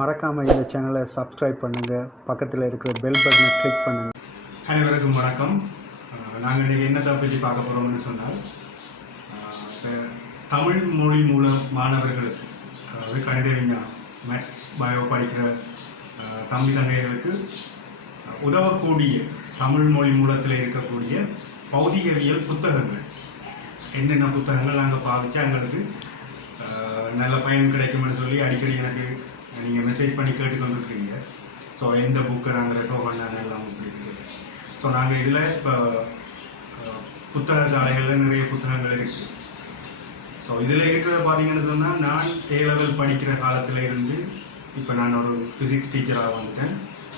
மறக்காமல் இந்த சேனலை சப்ஸ்கிரைப் பண்ணுங்கள், பக்கத்தில் இருக்கிற பெல் பட்டனை கிளிக் பண்ணுங்கள். அனைவருக்கும் வணக்கம். நாங்கள் இன்றைக்கி என்னத்தை பற்றி பார்க்க போகிறோம்னு சொன்னால், இப்போ தமிழ் மொழி மூலம் மாணவர்களுக்கு, அதாவது கணித விஞ்ஞானம், மேத்ஸ், பயோ படிக்கிற தம்பி தங்கைகளுக்கு உதவக்கூடிய தமிழ் மொழி மூலத்தில் இருக்கக்கூடிய பௌதிகவியல் புத்தகங்கள், என்னென்ன புத்தகங்கள் நாங்கள் பாவிச்சு எங்களுக்கு நல்ல பயன் கிடைக்கும்னு சொல்லி அடிக்கடி எனக்கு நீங்கள் மெசேஜ் பண்ணி கேட்டுக்கொண்டுருக்கீங்க. ஸோ எந்த புக்கை நாங்கள் ரெஃபர் பண்ண எல்லாம் அப்படின்னு சொல்லி. ஸோ நாங்கள் இதில் இப்போ புத்தக சாலைகளில் நிறைய புத்தகங்கள் இருக்குது. ஸோ இதில் இருக்கிறத பார்த்தீங்கன்னு சொன்னால், நான் A லெவல் படிக்கிற காலத்தில் இருந்து இப்போ நான் ஒரு ஃபிசிக்ஸ் டீச்சராக வந்துட்டேன்.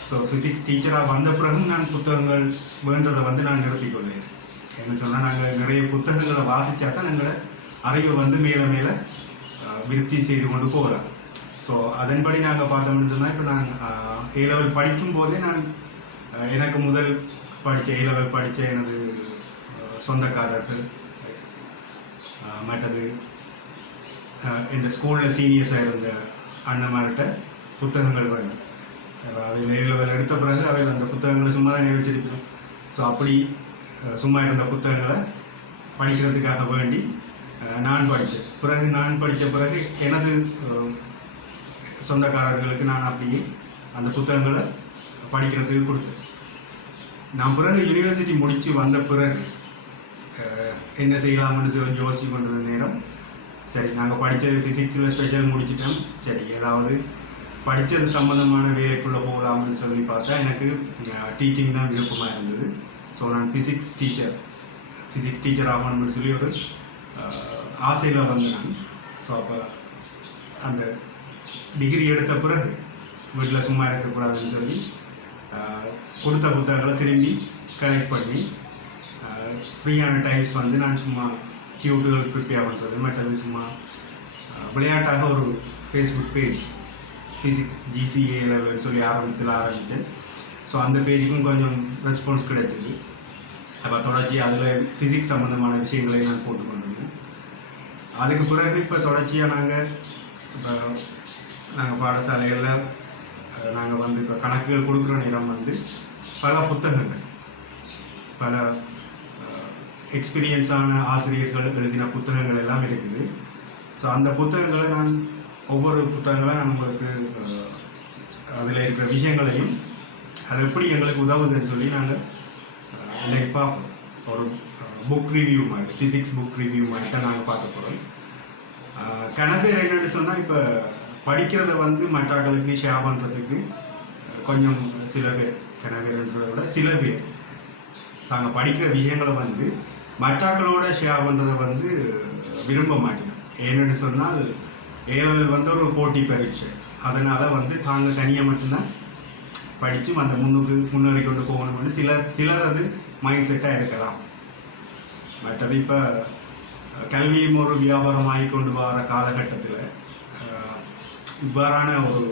ஸோ ஃபிசிக்ஸ் டீச்சராக வந்த பிறகும் நான் புத்தகங்கள் வேண்டதை நான் நிறுத்திக்கொள்ளேன். என்ன சொன்னால், நாங்கள் நிறைய புத்தகங்களை வாசித்தா தான் எங்களோட அறிவை மேலே மேலே விருத்தி செய்து கொண்டு போகலாம். ஸோ அதன்படி நாங்கள் பார்த்தோம்னு சொன்னால், இப்போ நான் A லெவல் படிக்கும்போதே நான் எனக்கு முதல் A லெவல் படித்த எனது சொந்தக்காரர்கள், மற்றது இந்த ஸ்கூலில் சீனியர்ஸாக இருந்த அண்ணன்மார்கிட்ட புத்தகங்கள் வேண்டும். அவையில் A லெவல் எடுத்த பிறகு அவையில் அந்த புத்தகங்களை சும்மா தான் வச்சிருக்கணும். ஸோ அப்படி சும்மா இருந்த புத்தகங்களை படிக்கிறதுக்காக வேண்டி நான் படித்த பிறகு எனது சொந்தக்காரர்களுக்கு நான் அப்படியே அந்த புத்தகங்களை படிக்கிறதுக்கு கொடுத்தேன். நான் பிறகு யூனிவர்சிட்டி முடித்து வந்த பிறகு என்ன செய்யலாம்னு சொல்லி யோசிச்சு கொண்டிருந்த நேரம், சரி நாங்கள் படித்த ஃபிசிக்ஸில் ஸ்பெஷல் முடிச்சிட்டோம், சரி ஏதாவது படித்தது சம்மந்தமான வேலைக்குள்ளே போகலாம்னு சொல்லி பார்த்தா எனக்கு டீச்சிங் தான் விருப்பமாக இருந்தது. ஸோ நான் ஃபிசிக்ஸ் டீச்சர் ஆகணும்னு சொல்லி ஒரு ஆசையில் வந்தேன். ஸோ அப்போ அந்த டிகிரி எடுத்த பிறகு வீட்டில் சும்மா இருக்கக்கூடாதுன்னு சொல்லி கொடுத்த புத்தகங்களை திரும்பி கலெக்ட் பண்ணி ஃப்ரீயான டைம்ஸ் நான் சும்மா டியூட்டுகள் ப்ரிப்பேர் பண்ணுறது, மற்றது சும்மா விளையாட்டாக ஒரு ஃபேஸ்புக் பேஜ் ஃபிசிக்ஸ் GCA லெவல்னு சொல்லி ஆரம்பித்தேன். ஸோ அந்த பேஜுக்கும் கொஞ்சம் ரெஸ்பான்ஸ் கிடைச்சிது. அப்போ தொடர்ச்சி அதில் ஃபிசிக்ஸ் சம்மந்தமான விஷயங்களை நான் போட்டுக்கொண்டிருந்தேன். அதுக்கு பிறகு இப்போ தொடர்ச்சியாக நாங்கள் பாடசாலைகளில் நாங்கள் இப்போ கணக்குகள் கொடுக்குற நேரம் பல புத்தகங்கள், பல எக்ஸ்பீரியன்ஸான ஆசிரியர்கள் எழுதின புத்தகங்கள் எல்லாம் இருக்குது. ஸோ அந்த புத்தகங்களை ஒவ்வொரு புத்தகங்களை நான் உங்களுக்கு அதில் இருக்கிற விஷயங்களையும் அது எப்படி எங்களுக்கு உதவுதுன்னு சொல்லி நாங்கள் இன்றைக்கு பார்ப்போம். ஒரு புக் ரிவ்யூ மாதிரி, ஃபிசிக்ஸ் புக் ரிவ்யூ மாதிரி தான் நாங்கள் பார்க்க போகிறோம். கணக்கு என்னென்னு சொன்னால், இப்போ படிக்கிறத மற்றவர்களுக்கு ஷேர் பண்ணுறதுக்கு கொஞ்சம் சில பேர், கணவர்ன்றதை விட சில பேர் தாங்கள் படிக்கிற விஷயங்களை மற்றவர்களோட ஷேர் பண்ணுறதை விரும்ப மாட்டேன். ஏன்னு சொன்னால், A லெவல் ஒரு போட்டி பரீட்சை, அதனால் தாங்கள் தனியாக மட்டும்தான் படித்து அந்த முன்னேறி கொண்டு போகணும்னு சிலர் அது மைண்ட் செட்டாக இருக்கலாம். மற்றது இப்போ கல்வியும் ஒரு வியாபாரமாகி கொண்டு வர காலகட்டத்தில் இவ்வாறான ஒரு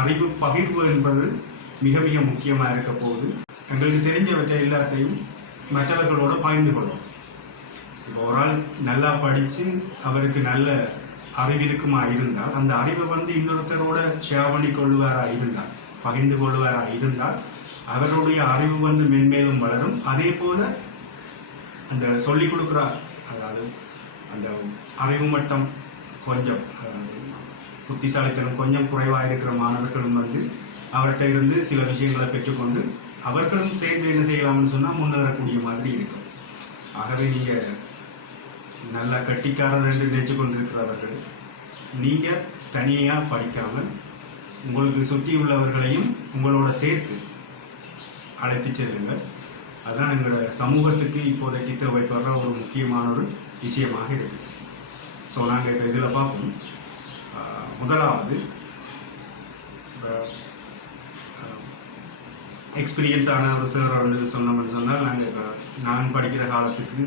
அறிவு பகிர்வு என்பது மிக மிக முக்கியமாக இருக்க போது எங்களுக்கு தெரிஞ்சவற்றை எல்லாத்தையும் மற்றவர்களோட பகிர்ந்து கொள்ளும். இப்போ ஒரு ஆள் நல்லா படித்து அவருக்கு நல்ல அறிவிற்குமா இருந்தால், அந்த அறிவை இன்னொருத்தரோட ஷேர் பண்ணி கொள்வாராக இருந்தால், பகிர்ந்து கொள்வாராக இருந்தால், அவருடைய அறிவு மென்மேலும் வளரும். அதே போல் அந்த சொல்லிக் கொடுக்குற, அதாவது அந்த அறிவு மட்டம் கொஞ்சம், புத்திசாலித்தனம் கொஞ்சம் குறைவாக இருக்கிற மாணவர்களும் அவர்கிட்ட இருந்து சில விஷயங்களை பெற்றுக்கொண்டு அவர்களும் சேர்ந்து என்ன செய்யலாம்னு சொன்னால் முன்னேறக்கூடிய மாதிரி இருக்கும். ஆகவே நீங்கள் நல்ல கட்டிக்காரர் என்று நினைச்சு கொண்டிருக்கிறவர்கள், நீங்கள் தனியாக படிக்காமல் உங்களுக்கு சுற்றி உள்ளவர்களையும் உங்களோட சேர்த்து அழைத்து செல்லுங்கள். அதுதான் எங்களோட சமூகத்துக்கு இப்போதைக்கு தேவைப்படுற ஒரு முக்கியமான ஒரு விஷயமாக இருக்குது. ஸோ நாங்கள் இப்போ இதில் பார்ப்போம். முதலாவது, எக்ஸ்பீரியன்ஸான ஒரு சார் சொன்னோம்னு சொன்னால், நாங்கள் இப்போ நான் படிக்கிற காலத்துக்கு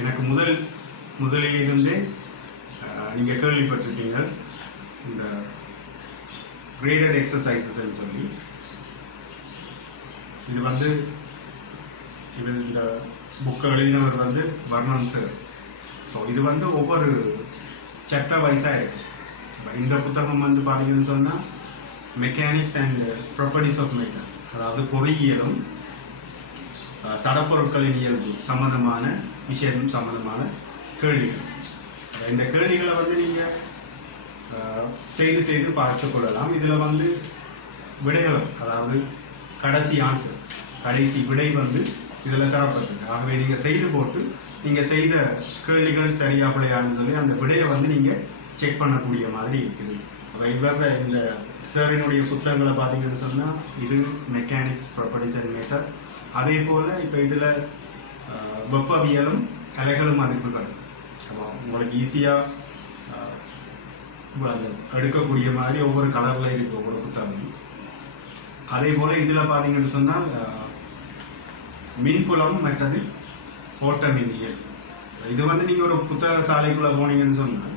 எனக்கு முதலிலிருந்தே நீங்கள் கேள்விப்பட்டிருப்பீங்க இந்த கிரேடட் எக்ஸசைசஸ்ன்னு சொல்லி. இது இந்த புக்கை எழுதினவர் வர்ணம் சார். ஸோ இது ஒவ்வொரு சாப்டர் வைஸாக இருக்குது. இந்த புத்தகம் வந்து பார்த்தீங்கன்னு சொன்னால் mechanics and properties of matter, அதாவது பொறியியலும் சடப்பொருட்களின் இயல்பு சம்மந்தமான விஷயம் சம்மந்தமான கேள்விகள். இந்த கேள்விகளை வந்து நீங்கள் செய்து பார்த்து கொள்ளலாம். இதில் வந்து விடைகளும், அதாவது கடைசி ஆன்சர், கடைசி விடை வந்து இதில் தரப்பட்டது. ஆகவே நீங்கள் செய்து போட்டு நீங்கள் செய்த கேள்விகள் சரியா பிள்ளையான்னு சொல்லி அந்த விடையை வந்து நீங்கள் செக் பண்ணக்கூடிய மாதிரி இருக்குது. இவர இந்த சாரினுடைய புத்தகங்களை பார்த்தீங்கன்னு சொன்னால் இது மெக்கானிக்ஸ் ப்ராப்பர்ட்டிஸ் அண்ட் மேட்டர். அதே போல் இப்போ இதில் வெப்பவியலும் அலைகளும் அதிர்வுகளும் உங்களுக்கு ஈஸியாக எடுக்கக்கூடிய மாதிரி ஒவ்வொரு கலரில் இருக்குது ஒவ்வொரு புத்தகம். அதே போல் இதில் பார்த்தீங்கன்னு சொன்னால் மின்புலம் மற்றது ஓட்ட மின்னியல். இது வந்து நீங்கள் ஒரு புத்தக சாலைக்குள்ளே போனீங்கன்னு சொன்னால்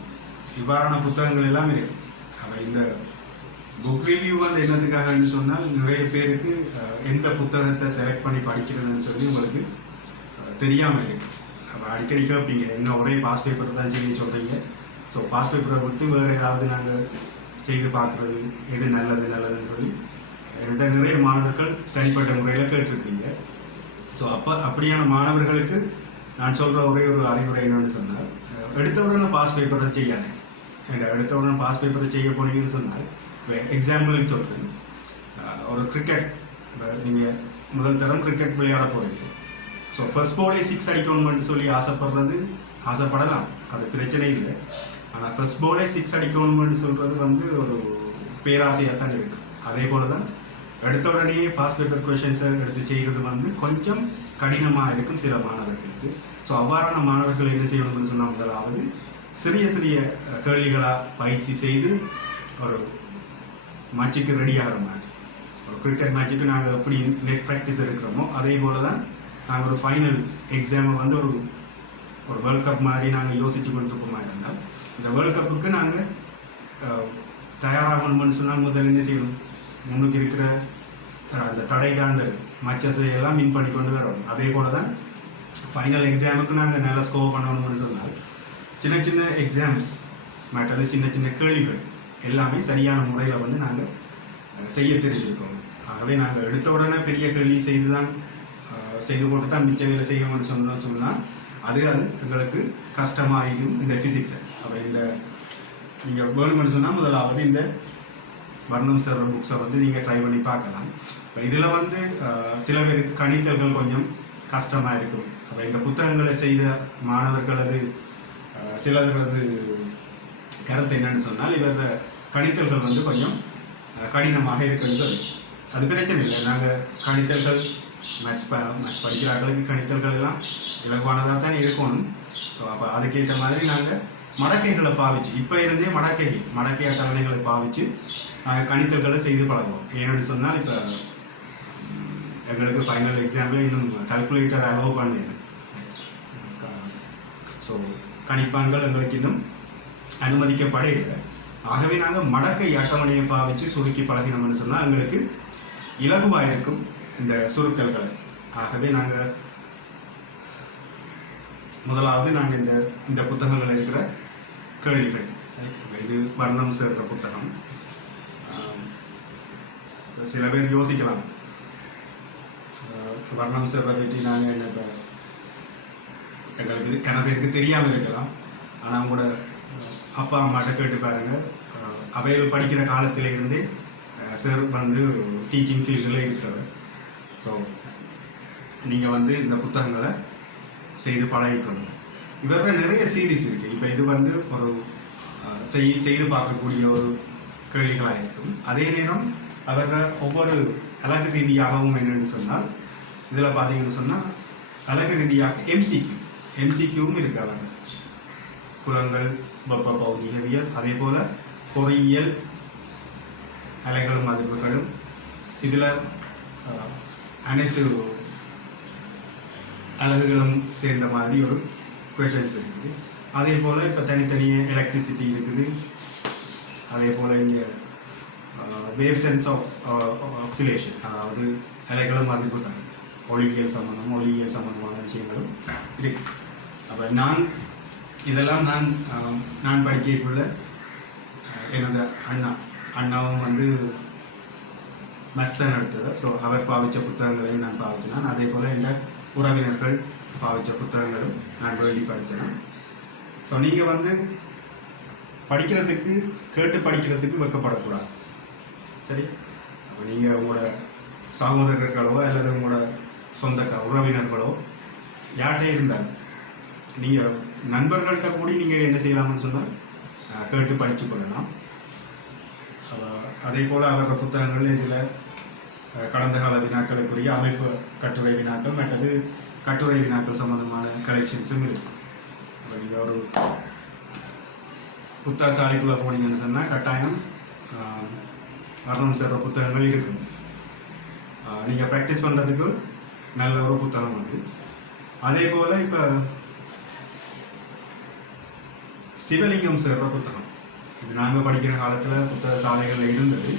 இவ்வாறான புத்தகங்கள் எல்லாம் இருக்குது. அவை இந்த புக் ரிவ்யூ வந்து என்னத்துக்காகன்னு சொன்னால் நிறைய பேருக்கு எந்த புத்தகத்தை செலக்ட் பண்ணி படிக்கிறதுன்னு சொல்லி உங்களுக்கு தெரியாமல் இருக்குது. அப்போ அடிக்கடி கேட்பீங்க, என்ன ஒரே பாஸ் பேப்பர் தான் செய்ய சொல்கிறீங்க, ஸோ பாஸ் பேப்பரை விட்டு வேறு ஏதாவது நாங்கள் செய்து பார்க்குறது எது நல்லதுன்னு சொல்லி என்கிட்ட நிறைய மாணவர்கள் தனிப்பட்ட முறையில் கேட்டிருக்கீங்க. ஸோ அப்படியான மாணவர்களுக்கு நான் சொல்கிற ஒரே ஒரு அறிவுரை என்னன்னு சொன்னால், எடுத்த உடனே பாஸ் பேப்பரை செய்யாதே. எடுத்த உடனே பாஸ் பேப்பரை செய்ய போனீங்கன்னு சொன்னால், எக்ஸாம்பிளுக்கு சொல்கிறேன், ஒரு கிரிக்கெட் நீங்கள் முதல் தரம் கிரிக்கெட் விளையாட போகிறீங்க. ஸோ ஃபர்ஸ்ட் பாலே 6 அடிக்கணும்னு சொல்லி ஆசைப்படலாம், அது பிரச்சனை இல்லை. ஆனால் ஃபர்ஸ்ட் பாலே 6 அடிக்கணும்னு சொல்கிறது வந்து ஒரு பேராசையாக தான் இருக்குது. அதே போல் தான் எடுத்த உடனே பாஸ் பேப்பர் கொஷின்ஸை எடுத்து செய்கிறது வந்து கொஞ்சம் கடினமாக இருக்கும் சில மாணவர்களுக்கு. ஸோ அவ்வாறான மாணவர்கள் என்ன செய்யணும்னு சொன்னால், முதலாவது சிறிய கேள்விகளாக பயிற்சி செய்து ஒரு மேட்சுக்கு ரெடி ஆகிற மாதிரி, ஒரு கிரிக்கெட் மேட்சுக்கு நாங்கள் எப்படி நெட் ப்ராக்டிஸ் எடுக்கிறோமோ அதே போல் தான் நாங்கள் ஒரு ஃபைனல் எக்ஸாமை வந்து ஒரு வேர்ல்ட் கப் மாதிரி நாங்கள் யோசித்து கொண்டிருப்போமா இருந்தால், இந்த வேர்ல்ட் கப்புக்கு நாங்கள் தயாராகணும்னு சொன்னால் முதல்ல என்ன செய்யணும், முன்னுக்கு இருக்கிற அந்த தடைகாண்டல் மச்சஸை எல்லாம் வின் பண்ணி கொண்டு வரோம். அதே போல் தான் ஃபைனல் எக்ஸாமுக்கு நாங்கள் நல்லா ஸ்கோர் பண்ணணும்னு சொன்னால் சின்ன எக்ஸாம்ஸ் மற்றது சின்ன கேள்விகள் எல்லாமே சரியான முறையில் வந்து நாங்கள் செய்ய தெரிஞ்சிருக்கோம். ஆகவே நாங்கள் எடுத்த உடனே பெரிய கேள்வி செய்து போட்டு தான் மிச்ச வேலை செய்யணும்னு சொன்னால் அது எங்களுக்கு கஷ்டமாகிடும் இந்த ஃபிசிக்ஸை. அப்போ இந்த நீங்கள் வேணும்னு சொன்னால் முதலாவது இந்த வர்ணம் சேர்ற புக்ஸை வந்து நீங்கள் ட்ரை பண்ணி பார்க்கலாம். இப்போ இதில் வந்து சில பேருக்கு கணித்தல்கள் கொஞ்சம் கஷ்டமாக இருக்கும். அப்போ இந்த புத்தகங்களை செய்த மாணவர்களது சிலரது கருத்து என்னன்னு சொன்னால், இவர் கணித்தல்கள் வந்து கொஞ்சம் கடினமாக இருக்குன்னு சொல்லி. அது பிரச்சனை இல்லை, நாங்கள் கணித்தல்கள் மேத்ஸ் படிக்கிறார்களுக்கு கணித்தல்கள் எல்லாம் இலகுவானதாக தான் இருக்கணும். ஸோ அப்போ அதுக்கேற்ற மாதிரி நாங்கள் மடக்கைகளை பாவிச்சு, இப்போ இருந்தே மடக்கை அட்டவணைகளை பாவிச்சு நாங்கள் கணித்தல்களை செய்து பழகுவோம். ஏன்னு சொன்னால், இப்போ எங்களுக்கு ஃபைனல் எக்ஸாம்பிள் இன்னும் கால்குலேட்டர் அலோவ் பண்ணல. ஸோ கணிப்பான்கள் எங்களுக்கு இன்னும் அனுமதிக்கப்படவில்லை. ஆகவே நாங்கள் மடக்கை அட்டவணையை பாவிச்சு சுருக்கி பழகினோம்னு சொன்னால் எங்களுக்கு இலகுவாக இருக்கும் இந்த சுருக்கல்களை. ஆகவே நாங்கள் முதலாவது நாங்கள் இந்த புத்தகங்கள் இருக்கிற கேள்விகள், இது வர்ணம் சேர்க்கிற புத்தகம். சில பேர் யோசிக்கலாம், வர்ணம் சேர்ற பற்றி நாங்கள் என்ன எங்களுக்கு கன பேருக்கு தெரியாமல் இருக்கலாம். ஆனால் உங்களோட அப்பா அம்மாட்ட கேட்டு பாருங்கள், அவையில் படிக்கிற காலத்திலேருந்தே சார் வந்து டீச்சிங் ஃபீல்டில் இருக்கிறவர். ஸோ நீங்கள் வந்து இந்த புத்தகங்களை செய்து பழகிக்கணும். இவரோட நிறைய சீரீஸ் இருக்குது. இப்போ இது வந்து ஒரு செய்து பார்க்கக்கூடிய ஒரு கேள்விகளாக இருக்கும். அதே நேரம் அவரோட ஒவ்வொரு அழகு ரீதியாகவும் என்னென்னு சொன்னால், இதில் பார்த்தீங்கன்னு சொன்னால் அழகு ரீதியாக எம்சிக்யூவும் இருக்குது. அவர்கள் புலங்கள், வெப்ப பௌதிகவியல், அதே போல் பொறியியல், அலைகளும் அதிர்வுகளும், இதில் அனைத்து அலகுகளும் சேர்ந்த மாதிரி ஒரு கொஷன்ஸ் இருக்குது. அதே போல் இப்போ தனித்தனியாக எலக்ட்ரிசிட்டி இருக்குது. அதே போல் இங்கே வேவ் சென்ஸ் ஆஃப் ஆக்சிலேஷன், அதாவது அலைகளும் அதிர்வுகள், ஒளியியல் சம்பந்தமான விஷயங்களும் இருக்குது. அப்போ இதெல்லாம் நான் படிக்கக்குள்ள எனது அண்ணாவும் வந்து மேத்ஸ் தான் எடுத்தது. ஸோ அவர் பாவித்த புத்தகங்களையும் நான் பாவிச்சினேன். அதே போல் இந்த உறவினர்கள் பாவித்த புத்தகங்களும் நான் வேண்டி படித்தேன். ஸோ நீங்கள் வந்து படிக்கிறதுக்கு கேட்டு படிக்கிறதுக்கு வெக்கப்படக்கூடாது. சரி, அப்போ நீங்கள் உங்களோட சகோதரர்களோ அல்லது உங்களோட சொந்த உறவினர்களோ யார்கிட்டே இருந்தாலும் நீங்கள் நண்பர்கள்ட்ட கூடி நீங்கள் என்ன செய்யலாம்னு சொன்னால் கேட்டு படித்து கொள்ளலாம். அதே போல் அவர்கள் புத்தகங்கள் இதில் கடந்த கால வினாக்களுக்குரிய அமைப்பு கட்டுரை வினாக்கள் மற்றது கட்டுரை வினாக்கள் சம்பந்தமான கலெக்ஷன்ஸும் இருக்கும். நீங்கள் ஒரு புத்தக சாலைக்குள்ளே போனீங்கன்னு சொன்னால் கட்டாயம் வர்ணம் சேர்ற புத்தகங்கள் இருக்கும். நீங்கள் ப்ராக்டிஸ் பண்ணுறதுக்கு நல்ல ஒரு புத்தகம் வந்து. அதே போல் இப்போ சிவலிங்கம் சேர்ற புத்தகம் இது நாங்கள் படிக்கிற காலத்தில் புத்தக சாலைகளில் இருந்தது.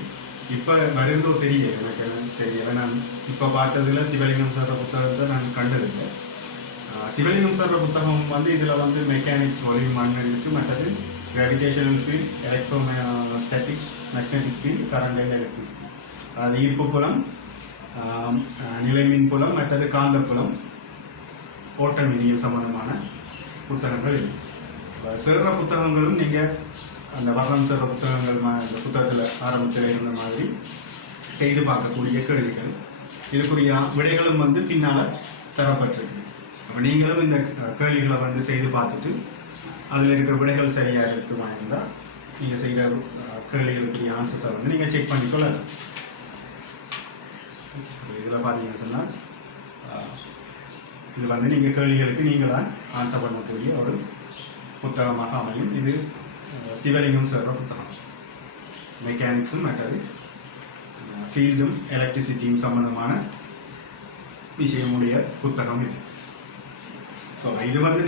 இப்போ வருதோ தெரியல, எனக்கு தெரியலை. நான் இப்போ பார்த்ததில் சிவலிங்கம் சேர்ற புத்தகத்தை நான் கண்டதில்லை. சிவலிங்கம் சேர்ற புத்தகம் வந்து இதில் வந்து மெக்கானிக்ஸ் வால்யூம் 1 இருக்குது. மற்றது gravitational field, electrostatics, magnetic field, current and electricity, அதாவது ஈர்ப்பு புலம், நிலைமின் புலம், மற்றது காந்த புலம், ஓட்டமினியல் சம்பந்தமான புத்தகங்கள் இருக்குது. சேர்ற புத்தகங்களும் நீங்கள் அந்த வர்ணம் சேர்ற புத்தகங்கள் இந்த புத்தகத்தில் ஆரம்பத்தில் இருந்த மாதிரி செய்து பார்க்கக்கூடிய கேள்விகள், இதுக்குரிய விடைகளும் வந்து பின்னால் தரப்பட்டிருக்கு. அப்போ நீங்களும் இந்த கேள்விகளை வந்து செய்து பார்த்துட்டு அதில் இருக்கிற விடைகள் சரியாக இருக்குமா இருந்தால் நீங்கள் செய்கிற கேள்விகளுக்குரிய ஆன்சர்ஸை வந்து நீங்கள் செக் பண்ணிக்கொள்ளலாம். இதில் பார்த்தீங்கன்னு சொன்னால் இது வந்து நீங்கள் கேள்விகளுக்கு நீங்கள் தான் ஆன்சர் பண்ணக்கூடிய ஒரு புத்தகமாக அமையும். இது சிவலிங்கம் சேர்ற புத்தகம். மெக்கானிக்ஸும் மற்றது ஃபீல்டும் எலக்ட்ரிசிட்டியும் சம்பந்தமான விஷயமுடைய புத்தகம் இது. ஸோ இது வந்து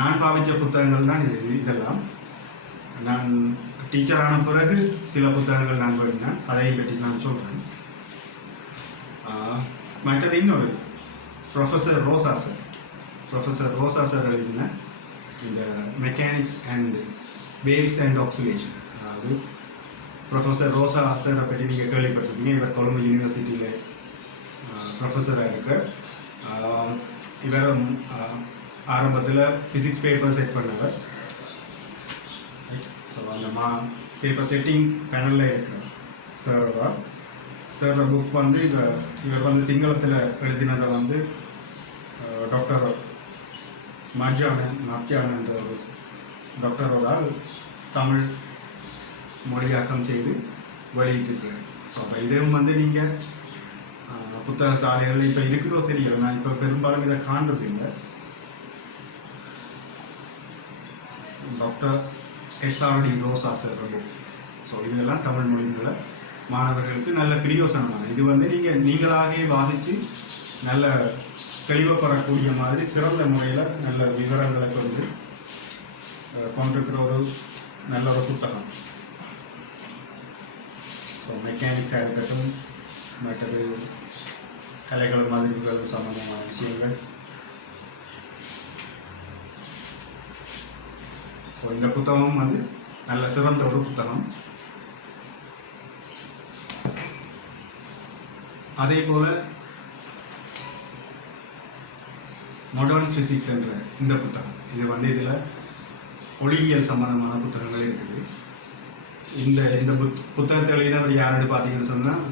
நான் பாவித்த புத்தகங்கள் தான் இதெல்லாம். நான் டீச்சரான பிறகு சில புத்தகங்கள் நான் படித்தேன், அதையும் பற்றி நான் சொல்கிறேன். மற்றது இன்னொரு ப்ரொஃபஸர் ரோசா சார் எழுதின இந்த mechanics and waves and oscillation, அதாவது ப்ரொஃபஸர் ரோசா சாரை பற்றி நீங்கள் கேள்விப்பட்டிருக்கீங்க. இவர் கொழும்பு யூனிவர்சிட்டியில் ப்ரொஃபஸராக இருக்கிற இவர் ஆரம்பத்தில் ஃபிசிக்ஸ் பேப்பர் செட் பண்ணவர். ஸோ அந்த பேப்பர் செட்டிங் பேனலில் இருக்கிறார் சாரோட புக் வந்து இவர் வந்து சிங்களத்தில் எழுதினதை வந்து டாக்டர் மாத்தியானன் என்ற ஒரு டாக்டரோடால் தமிழ் மொழியாக்கம் செய்து வெளியிட்டிருக்கிறார். ஸோ அப்போ இதுவும் வந்து நீங்கள் புத்தக சாலைகள் இப்போ இருக்குதோ தெரியல, நான் இப்போ பெரும்பாலும் இதை காண்றது இல்லை. டாக்டர் எஸ்ஆர்டி ரோசா சார் புக். ஸோ இதெல்லாம் தமிழ் மொழியில் மாணவர்களுக்கு நல்ல பிரயோசனமான, இது வந்து நீங்களாகவே வாசித்து நல்ல தெளிவப்படக்கூடிய மாதிரி சிறந்த முறையில் நல்ல விவரங்களை கொண்டிருக்கிற ஒரு நல்ல ஒரு புத்தகம். ஸோ மெக்கானிக்ஸாக இருக்கட்டும், மற்றது அலைகளும் அதிர்வுகளும் சம்பந்தமான விஷயங்கள். ஸோ இந்த புத்தகம் வந்து நல்ல சிறந்த ஒரு புத்தகம். அதே போல் மாடர்ன் ஃபிசிக்ஸ் என்ற இந்த புத்தகம், இது வந்து இதில் ஒளியியல் சம்பந்தமான புத்தகங்கள் இருக்குது. இந்த புத்தகத்தை எழுதினவர் யாருன்னு பார்த்தீங்கன்னு சொன்னால்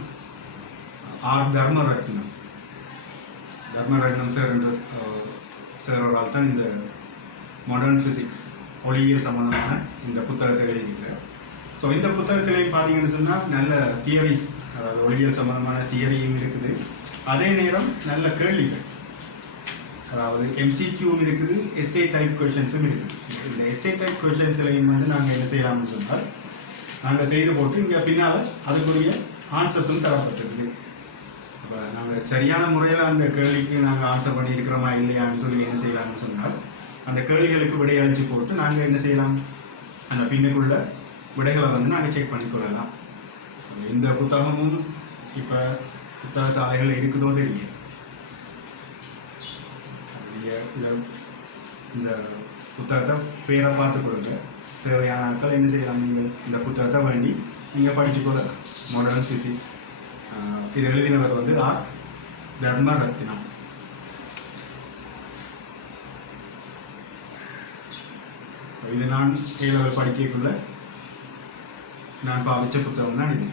ஆர் தர்மரட்னம் சார் என்ற சாரோரால் தான் இந்த மாடர்ன் ஃபிசிக்ஸ் ஒளியியல் சம்பந்தமான இந்த புத்தகத்தை எழுதியிருக்கிறார். ஸோ இந்த புத்தகத்திலையும் பார்த்தீங்கன்னு சொன்னால் நல்ல தியரிஸ், அதாவது ஒளியியல் சம்பந்தமான தியரியும் இருக்குது. அதே நேரம் நல்ல கேள்விகள், அதாவது எம்சிக்யூவும் இருக்குது, எஸ்ஏ டைப் கொஷின்ஸும் இருக்குது. இந்த எஸ்ஏ டைப் கொஷின்ஸ்லையும் வந்து நாங்கள் என்ன செய்யலாம்னு சொன்னால் நாங்கள் செய்து போட்டு இங்கே பின்னால் அதுக்குரிய ஆன்சர்ஸும் தரப்பட்டிருக்குது. இப்போ நாங்கள் சரியான முறையில் அந்த கேள்விக்கு நாங்கள் ஆன்சர் பண்ணியிருக்கிறோமா இல்லையான்னு சொல்லி என்ன செய்யலாம்னு சொன்னால் அந்த கேள்விகளுக்கு விடையளித்து போட்டு நாங்கள் என்ன செய்யலாம், அந்த பின்னுக்குள்ள விடைகளை வந்து நாங்கள் செக் பண்ணிக்கொள்ளலாம். இந்த புத்தகமும் இப்போ புத்தக சாலைகள் இருக்குதோ தெரியும். இந்த புத்தகத்தை பேரை பார்த்து கொடுங்க. தேவையான ஆட்கள் என்ன செய்யலாம், நீங்கள் இந்த புத்தகத்தை வேண்டி நீங்கள் படிச்சுக்கொள்ளலாம். Modern physics. இது எழுதினவர் வந்து ஆர் தர்மரத்னம். இது நான் ஏழவர் படிக்கக்குள்ள நான் பாவிச்ச புத்தகம் தான் இது.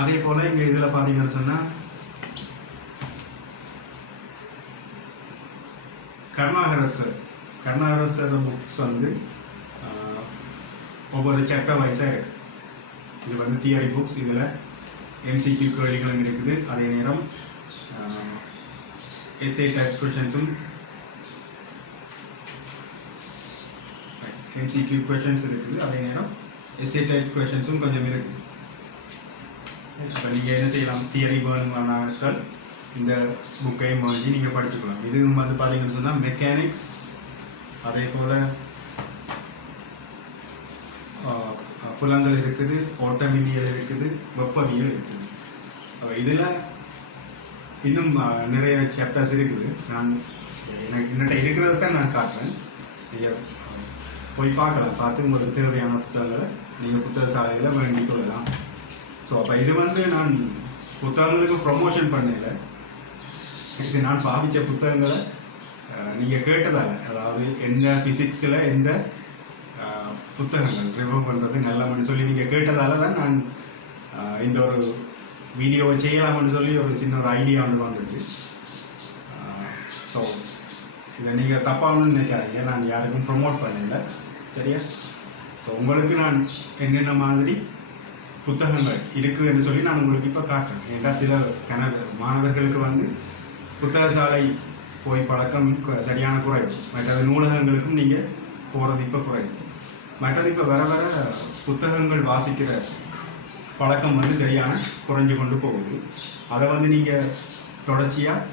அதே போல் இங்கே இதில் பார்த்தீங்கன்னு சொன்னால் கருணாகரசர் புக்ஸ் வந்து ஒவ்வொரு சாப்டர் வைஸாக இருக்குது. இது வந்து தியரி புக்ஸ். இதில் எம்சிக்யூ கேள்விகளும் இருக்குது, அதே நேரம் எஸ்ஏ டைப் கொஷின்ஸும் எம்சிக்யூ கொஷின்ஸ் இருக்குது, அதே நேரம் எஸ்ஏ டைப் கொஷின்ஸும் கொஞ்சம் இருக்குது. இப்போ நீங்கள் என்ன செய்யலாம், தியரி வேணுமானாக்கள் இந்த புக்கையும் வாங்கி நீங்கள் படிச்சுக்கலாம். இது வந்து பார்த்தீங்கன்னு சொன்னால் மெக்கானிக்ஸ், அதே போல் புலங்கள் இருக்குது, ஓட்டமினியல் இருக்குது, வெப்பவியல் இருக்குது. இதில் இன்னும் நிறைய சாப்டர்ஸ் இருக்குது. நான் என்னட்ட இருக்கிறத தான் நான் காட்டுறேன். நீங்கள் போய் பார்க்கலாம். பார்த்து உங்களுக்கு தேவையான புத்தகங்களை நீங்கள் புத்தக சாலைகளை வேண்டிக் கொள்ளலாம். ஸோ அப்போ இது வந்து நான் புத்தகங்களுக்கு ப்ரொமோஷன் பண்ணல. இது நான் பாவித்த புத்தகங்களை நீங்கள் கேட்டதால், அதாவது எந்த ஃபிசிக்ஸில் எந்த புத்தகங்கள் ரிவ்யூ பண்ணுறது நல்லம்னு சொல்லி நீங்கள் கேட்டதால் தான் நான் இந்த ஒரு வீடியோவை செய்யலாம்னு சொல்லி ஒரு சின்ன ஒரு ஐடியா ஒன்று வந்துருக்கு. ஸோ இதை நீங்கள் தப்பாகனு நினைக்காதீங்க, நான் யாருக்கும் ப்ரொமோட் பண்ணல, சரியா? ஸோ உங்களுக்கு நான் என்னென்ன மாதிரி புத்தகங்கள் இருக்குதுன்னு சொல்லி நான் உங்களுக்கு இப்போ காட்டுறேன். ஏன்னா சில மாணவர்களுக்கு வந்து புத்தக சாலை போய் பழக்கம் சரியான குறைவு. மற்றது நூலகங்களுக்கும் நீங்கள் போகிறது இப்போ குறைவு. மற்றது இப்போ வர வர புத்தகங்கள் வாசிக்கிற பழக்கம் வந்து சரியான குறைஞ்சு கொண்டு போகுது. அதை வந்து நீங்கள் தொடர்ச்சியாக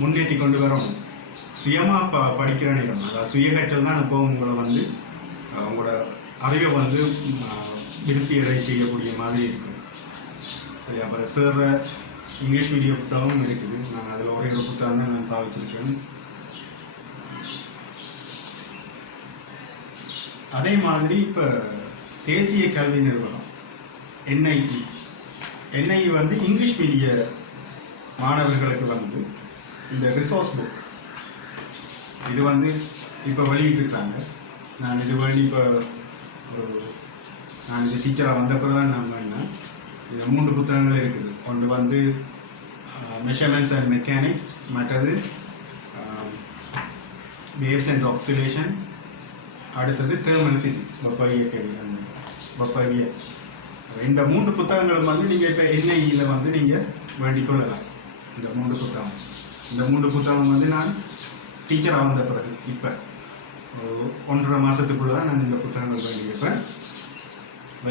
முன்னேற்றி கொண்டு வரணும். சுயமாக படிக்கிற நேரம், அதாவது சுயகற்றல் தான் இப்போ உங்களை வந்து உங்களோட அறிவை வந்து விருத்தி அடை செய்யக்கூடிய மாதிரி இருக்குது. சரி, அப்போ சேர்ற இங்கிலீஷ் மீடியம் புத்தகமும் இருக்குது. நான் அதில் ஒரே ஒரு புத்தகம் தான் நான் பாவிச்சிருக்கேன். அதே மாதிரி இப்போ தேசிய கல்வி நிறுவனம் என்ஐஇ வந்து இங்கிலீஷ் மீடிய மாணவர்களுக்கு வந்து இந்த ரிசோர்ஸ் புக் இது வந்து இப்போ வெளியிட்டிருக்கிறாங்க. நான் இது வேண்டி இப்போ நான் இந்த டீச்சராக வந்த பிறகு தான் நான் வேணேன். இது 3 புத்தகங்கள் இருக்குது. ஒன்று வந்து மெஷர்மெண்ட்ஸ் அண்ட் மெக்கானிக்ஸ், மற்றது வேவ்ஸ் அண்ட் ஆக்சிலேஷன், அடுத்தது தெர்மல் ஃபிசிக்ஸ், வெப்பவியல். இந்த 3 புத்தகங்களும் வந்து நீங்கள் இப்போ என்ஐஇயில் வந்து நீங்கள் வேண்டிக் கொள்ளலாம். இந்த 3 புத்தகம் வந்து நான் டீச்சராக வந்த பிறகு இப்போ 1.5 மாதத்துக்குள்ள தான் நான் இந்த புத்தகங்கள் வேண்டியிருப்பேன்.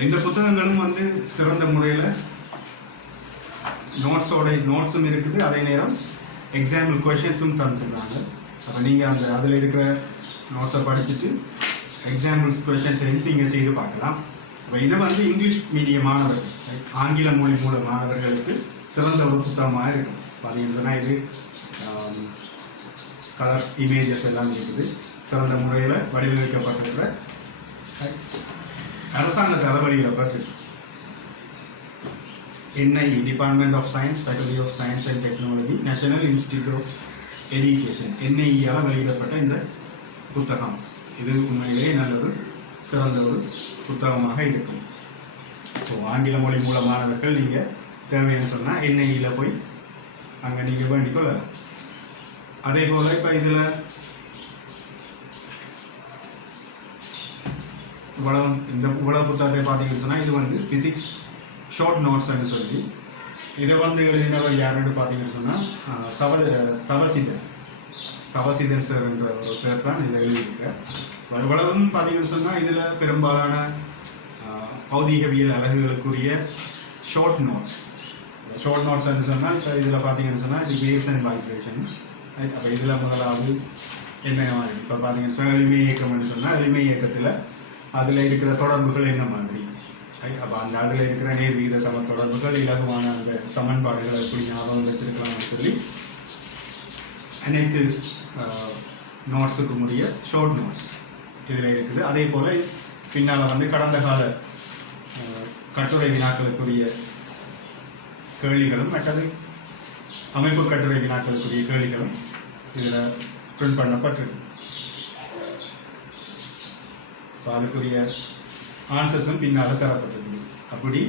இந்த புத்தகங்களும் வந்து சிறந்த முறையில் நோட்ஸும் இருக்குது, அதே நேரம் எக்ஸாம்பிள் கொஷின்ஸும் தந்துருக்காங்க. அப்போ நீங்கள் அதில் இருக்கிற நோட்ஸை படிச்சுட்டு எக்ஸாம்பிள்ஸ் கொஷின்ஸையும் நீங்கள் செய்து பார்க்கலாம். இப்போ இது வந்து இங்கிலீஷ் மீடியம் மாணவர்கள், ஆங்கில மொழி மூல மாணவர்களுக்கு சிறந்த ஒரு புத்தகமாக இருக்கும். பார்த்தீங்கன்னா இது கலர் இமேஜஸ் எல்லாம் இருக்குது. சிறந்த முறையில் வடிவமைக்கப்பட்டிருக்கிற அரசாங்கத்தால் வெளியிடப்பட்டிருக்கு. NIE, department of science, faculty of science and technology, national institute of education, என்ஐஇயால் வெளியிடப்பட்ட இந்த புத்தகம் இது உண்மையிலேயே நல்லது, சிறந்த ஒரு புத்தகமாக இருக்கும். ஸோ ஆங்கில மொழி மூல மாணவர்கள் நீங்கள் தேவைன்னு சொன்னால் என்ஐஇயில் போய் அங்கே நீங்கள் வேண்டிக் கொள்ளலாம். அதே போல் இப்போ இதில் இவ்வளவு புத்தகத்தை பார்த்தீங்கன்னு சொன்னால் இது வந்து ஃபிசிக்ஸ் ஷார்ட் நோட்ஸ்ன்னு சொல்லி இதை வந்து எழுதினவர் யாருன்னு பார்த்தீங்கன்னு சொன்னால் தவசிதன் சார் என்ற ஒரு சார் தான் இதை எழுதியிருக்கார். இவ்வளவும் பார்த்தீங்கன்னு சொன்னால் இதில் பெரும்பாலான பௌதிகவியல் அலகுகளுக்குரிய ஷார்ட் நோட்ஸ்ன்னு சொன்னால் இப்போ இதில் பார்த்தீங்கன்னு சொன்னால் இது வேவ்ஸ் அண்ட் வைப்ரேஷன். அப்போ இதில் முதலாவது என்ன மாதிரி இப்போ பார்த்தீங்கன்னு சொன்னால் எளிமை இயக்கம்னு சொன்னால் எளிமை இயக்கத்தில் அதில் இருக்கிற தொடர்புகள் என்ன மாதிரி, அப்போ அதில் இருக்கிற நேர்வீத சம தொடர்புகள், இலகுவான அந்த சமன்பாடுகளை எப்படி ஞாபகம் வச்சிருக்கலாம்னு சொல்லி அனைத்து நோட்ஸுக்கு உரிய ஷார்ட் நோட்ஸ் இதில் இருக்குது. அதே போல் பின்னால் வந்து கடந்த கால கட்டுரை வினாக்களுக்குரிய கேள்விகளும் மற்றது அமைப்பு கட்டுரை வினாக்களுக்குரிய கேள்விகளும் இதில் பிரிண்ட் பண்ணப்பட்டிருக்கு. ஸோ அதுக்குரிய ஆன்சர்ஸும் பின்னால் தரப்பட்டிருக்குது. அப்படி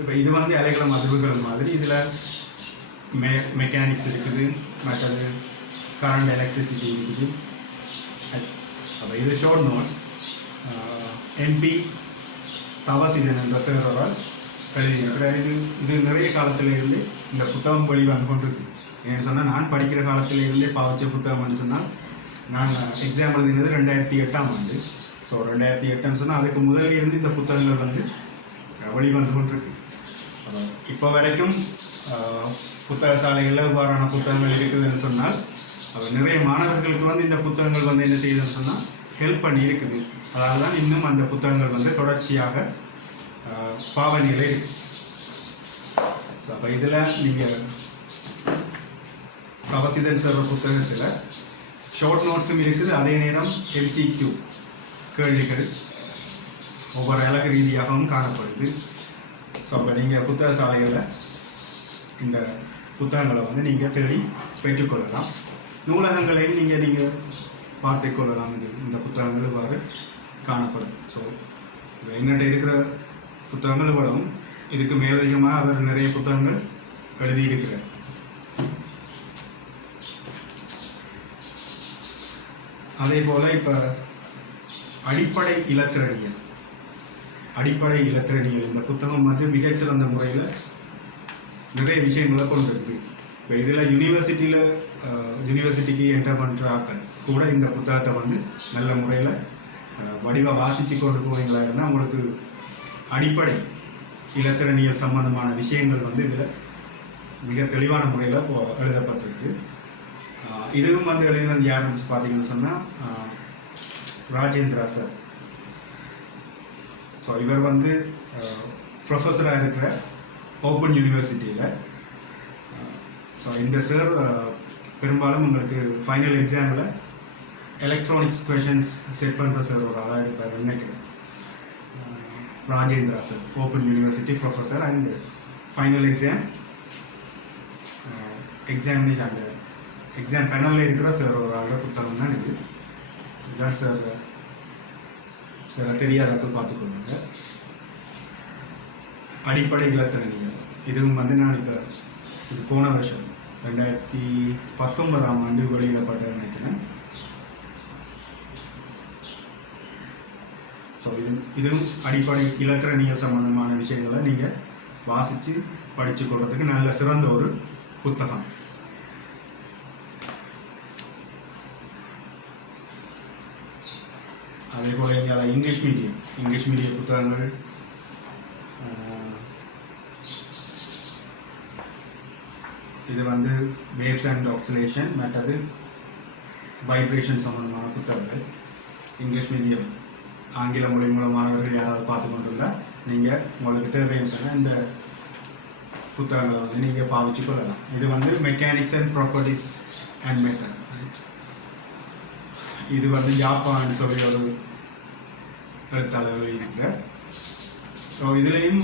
இப்போ இது வந்து அலைகளம் அதிர்வுகள் மாதிரி இதில் மெக்கானிக்ஸ் இருக்குது, மற்றது கரண்ட் எலக்ட்ரிசிட்டி இருக்குது. அப்போ இது ஷார்ட் நோட்ஸ் எம்பி தவசிதன் என்ற சேரரால் எழுதியிருக்கிறார். இது நிறைய காலத்திலிருந்து இந்த புத்தகம் வெளிவந்து கொண்டிருக்கு. ஏன்னு சொன்னால் நான் படிக்கிற காலத்திலிருந்தே பாவிச்ச புத்தகம்னு சொன்னால் நான் எக்ஸாம் எழுதினது 2008ஆம் ஆண்டு. ஸோ 2008ன்னு சொன்னால் அதுக்கு முதல்ல இருந்து இந்த புத்தகங்கள் வந்து வெளிவந்து கொண்டிருக்கு. இப்போ வரைக்கும் புத்தக சாலைகளில் இவ்வாறான புத்தகங்கள் இருக்குதுன்னு சொன்னால் நிறைய மாணவர்களுக்கு வந்து இந்த புத்தகங்கள் வந்து என்ன செய்யுதுன்னு சொன்னால் ஹெல்ப் பண்ணி இருக்குது. அதாவது தான் இன்னும் அந்த புத்தகங்கள் வந்து தொடர்ச்சியாக பாவனையில் இருக்குது. ஸோ அப்போ இதில் நீங்கள் தவசிதன் சார் புத்தகத்தில் ஷார்ட் நோட்ஸும் இருக்குது, அதே நேரம் MCQ கேள்விகள் ஒவ்வொரு அழகு ரீதியாகவும் காணப்படுது. ஸோ அப்போ நீங்கள் புத்தக சாலைகளில் இந்த புத்தகங்களை வந்து நீங்கள் தேடி பெற்றுக்கொள்ளலாம். நூலகங்களையும் நீங்கள் பார்த்துக்கொள்ளலாம். இந்த புத்தகங்கள் இவ்வாறு காணப்படும். ஸோ எங்கிட்ட இருக்கிற புத்தகங்கள் இவ்வளவும், இதுக்கு மேலதிகமாக அவர் நிறைய புத்தகங்கள் எழுதியிருக்கிறார். அதே போல் இப்போ அடிப்படை இலத்திரனியல் இந்த புத்தகம் வந்து மிகச்சிறந்த முறையில் நிறைய விஷயங்களை கொண்டிருக்கு. இப்போ இதில் யூனிவர்சிட்டிக்கு என்டர் பண்ணுற ஆட்கள் கூட இந்த புத்தகத்தை வந்து நல்ல முறையில் வடிவாக வாசித்து கொண்டு போவீங்களா இருந்தால் உங்களுக்கு அடிப்படை இலத்திரனியல் சம்பந்தமான விஷயங்கள் வந்து இதில் மிக தெளிவான முறையில் எழுதப்பட்டிருக்கு. இதுவும் வந்து எழுதினது யாருன்னு பார்த்தீங்கன்னு சொன்னால் ராஜேந்திரா சார். ஸோ இவர் வந்து ப்ரொஃபஸராக இருக்கிற ஓப்பன் யூனிவர்சிட்டியில். ஸோ இந்த சார் பெரும்பாலும் உங்களுக்கு ஃபைனல் எக்ஸாமில் எலக்ட்ரானிக்ஸ் கொஷின்ஸ் செட் பண்ணுற சார் ஒரு ஆளாக இருப்பார் நினைக்கிறேன். Rajendra sir open university professor and final examination அந்த எக்ஸாம் பேனலில் இருக்கிற சார் ஒரு ஆளோட புத்தகம் தான் இது. இதுதான் சார் தெரியாதாக்கள் பார்த்துக்கொள்ளுங்க. அடிப்படை இலத்திரனியல் இதுவும் வந்து நான் இப்போ இது போன வருஷம் 2019ஆம் ஆண்டு வெளியிடப்பட்ட நினைக்கிறேன். ஸோ இதுவும் அடிப்படை இலத்திரனியல் சம்பந்தமான விஷயங்களை நீங்கள் வாசித்து படித்து கொள்றதுக்கு நல்ல சிறந்த ஒரு புத்தகம். அதே போல் இங்கே இங்கிலீஷ் மீடியம் புத்தகங்கள் இது வந்து வேவ்ஸ் அண்ட் ஆக்சிலேஷன் மற்றது வைப்ரேஷன் சம்பந்தமான புத்தகங்கள். இங்கிலீஷ் மீடியம் ஆங்கில மொழி மூலமானவர்கள் யாராவது பார்த்து கொண்டிருந்தால் நீங்கள் உங்களுக்கு தேவைன்னு சொன்னால் இந்த புத்தகங்களை வந்து நீங்கள் பாவிச்சு கொள்ளலாம். இது வந்து mechanics and properties and method. இது வந்து யாப்பான்னு சொல்லி ஒரு எழுத்தாளர்கள் இருக்கிற. ஸோ இதுலேயும்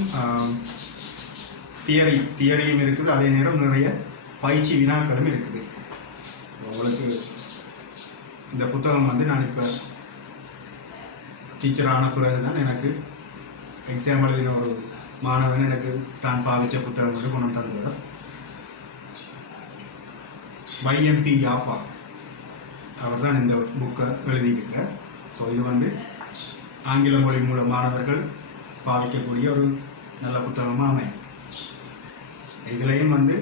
தியரியும் இருக்குது, அதே நேரம் நிறைய பயிற்சி வினாக்களும் இருக்குது. உங்களுக்கு இந்த புத்தகம் வந்து நான் இப்போ டீச்சர் ஆன பிறகு தான் எனக்கு எக்ஸாம் எழுதின ஒரு மாணவன் எனக்கு தான் பாவிச்ச புத்தகம் வந்து கொண்டு தந்தவர். YMP யாப்பா அவர் தான் இந்த புக்கை எழுதியிருக்கிறார். ஸோ இது வந்து ஆங்கில மொழி மூல மாணவர்கள் பாவிக்கக்கூடிய ஒரு நல்ல புத்தகமாக அமையும். இதுலேயும் வந்து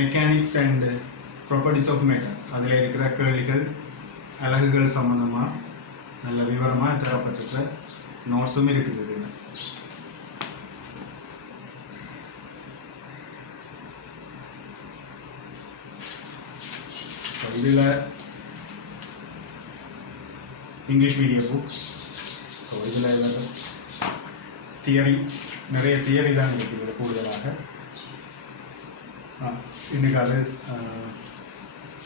mechanics and properties of matter அதில் இருக்கிற கேள்விகள் அலகுகள் சம்பந்தமாக நல்ல விவரமாக தரப்பட்டிருக்கிற நோட்ஸும் இருக்குது. இதில் ஸோ இதில் இங்கிலீஷ் மீடியம் புக். ஸோ இதில் நிறைய தியரி தான் இருக்குது. இதில் கூடுதலாக இன்னைக்கு அது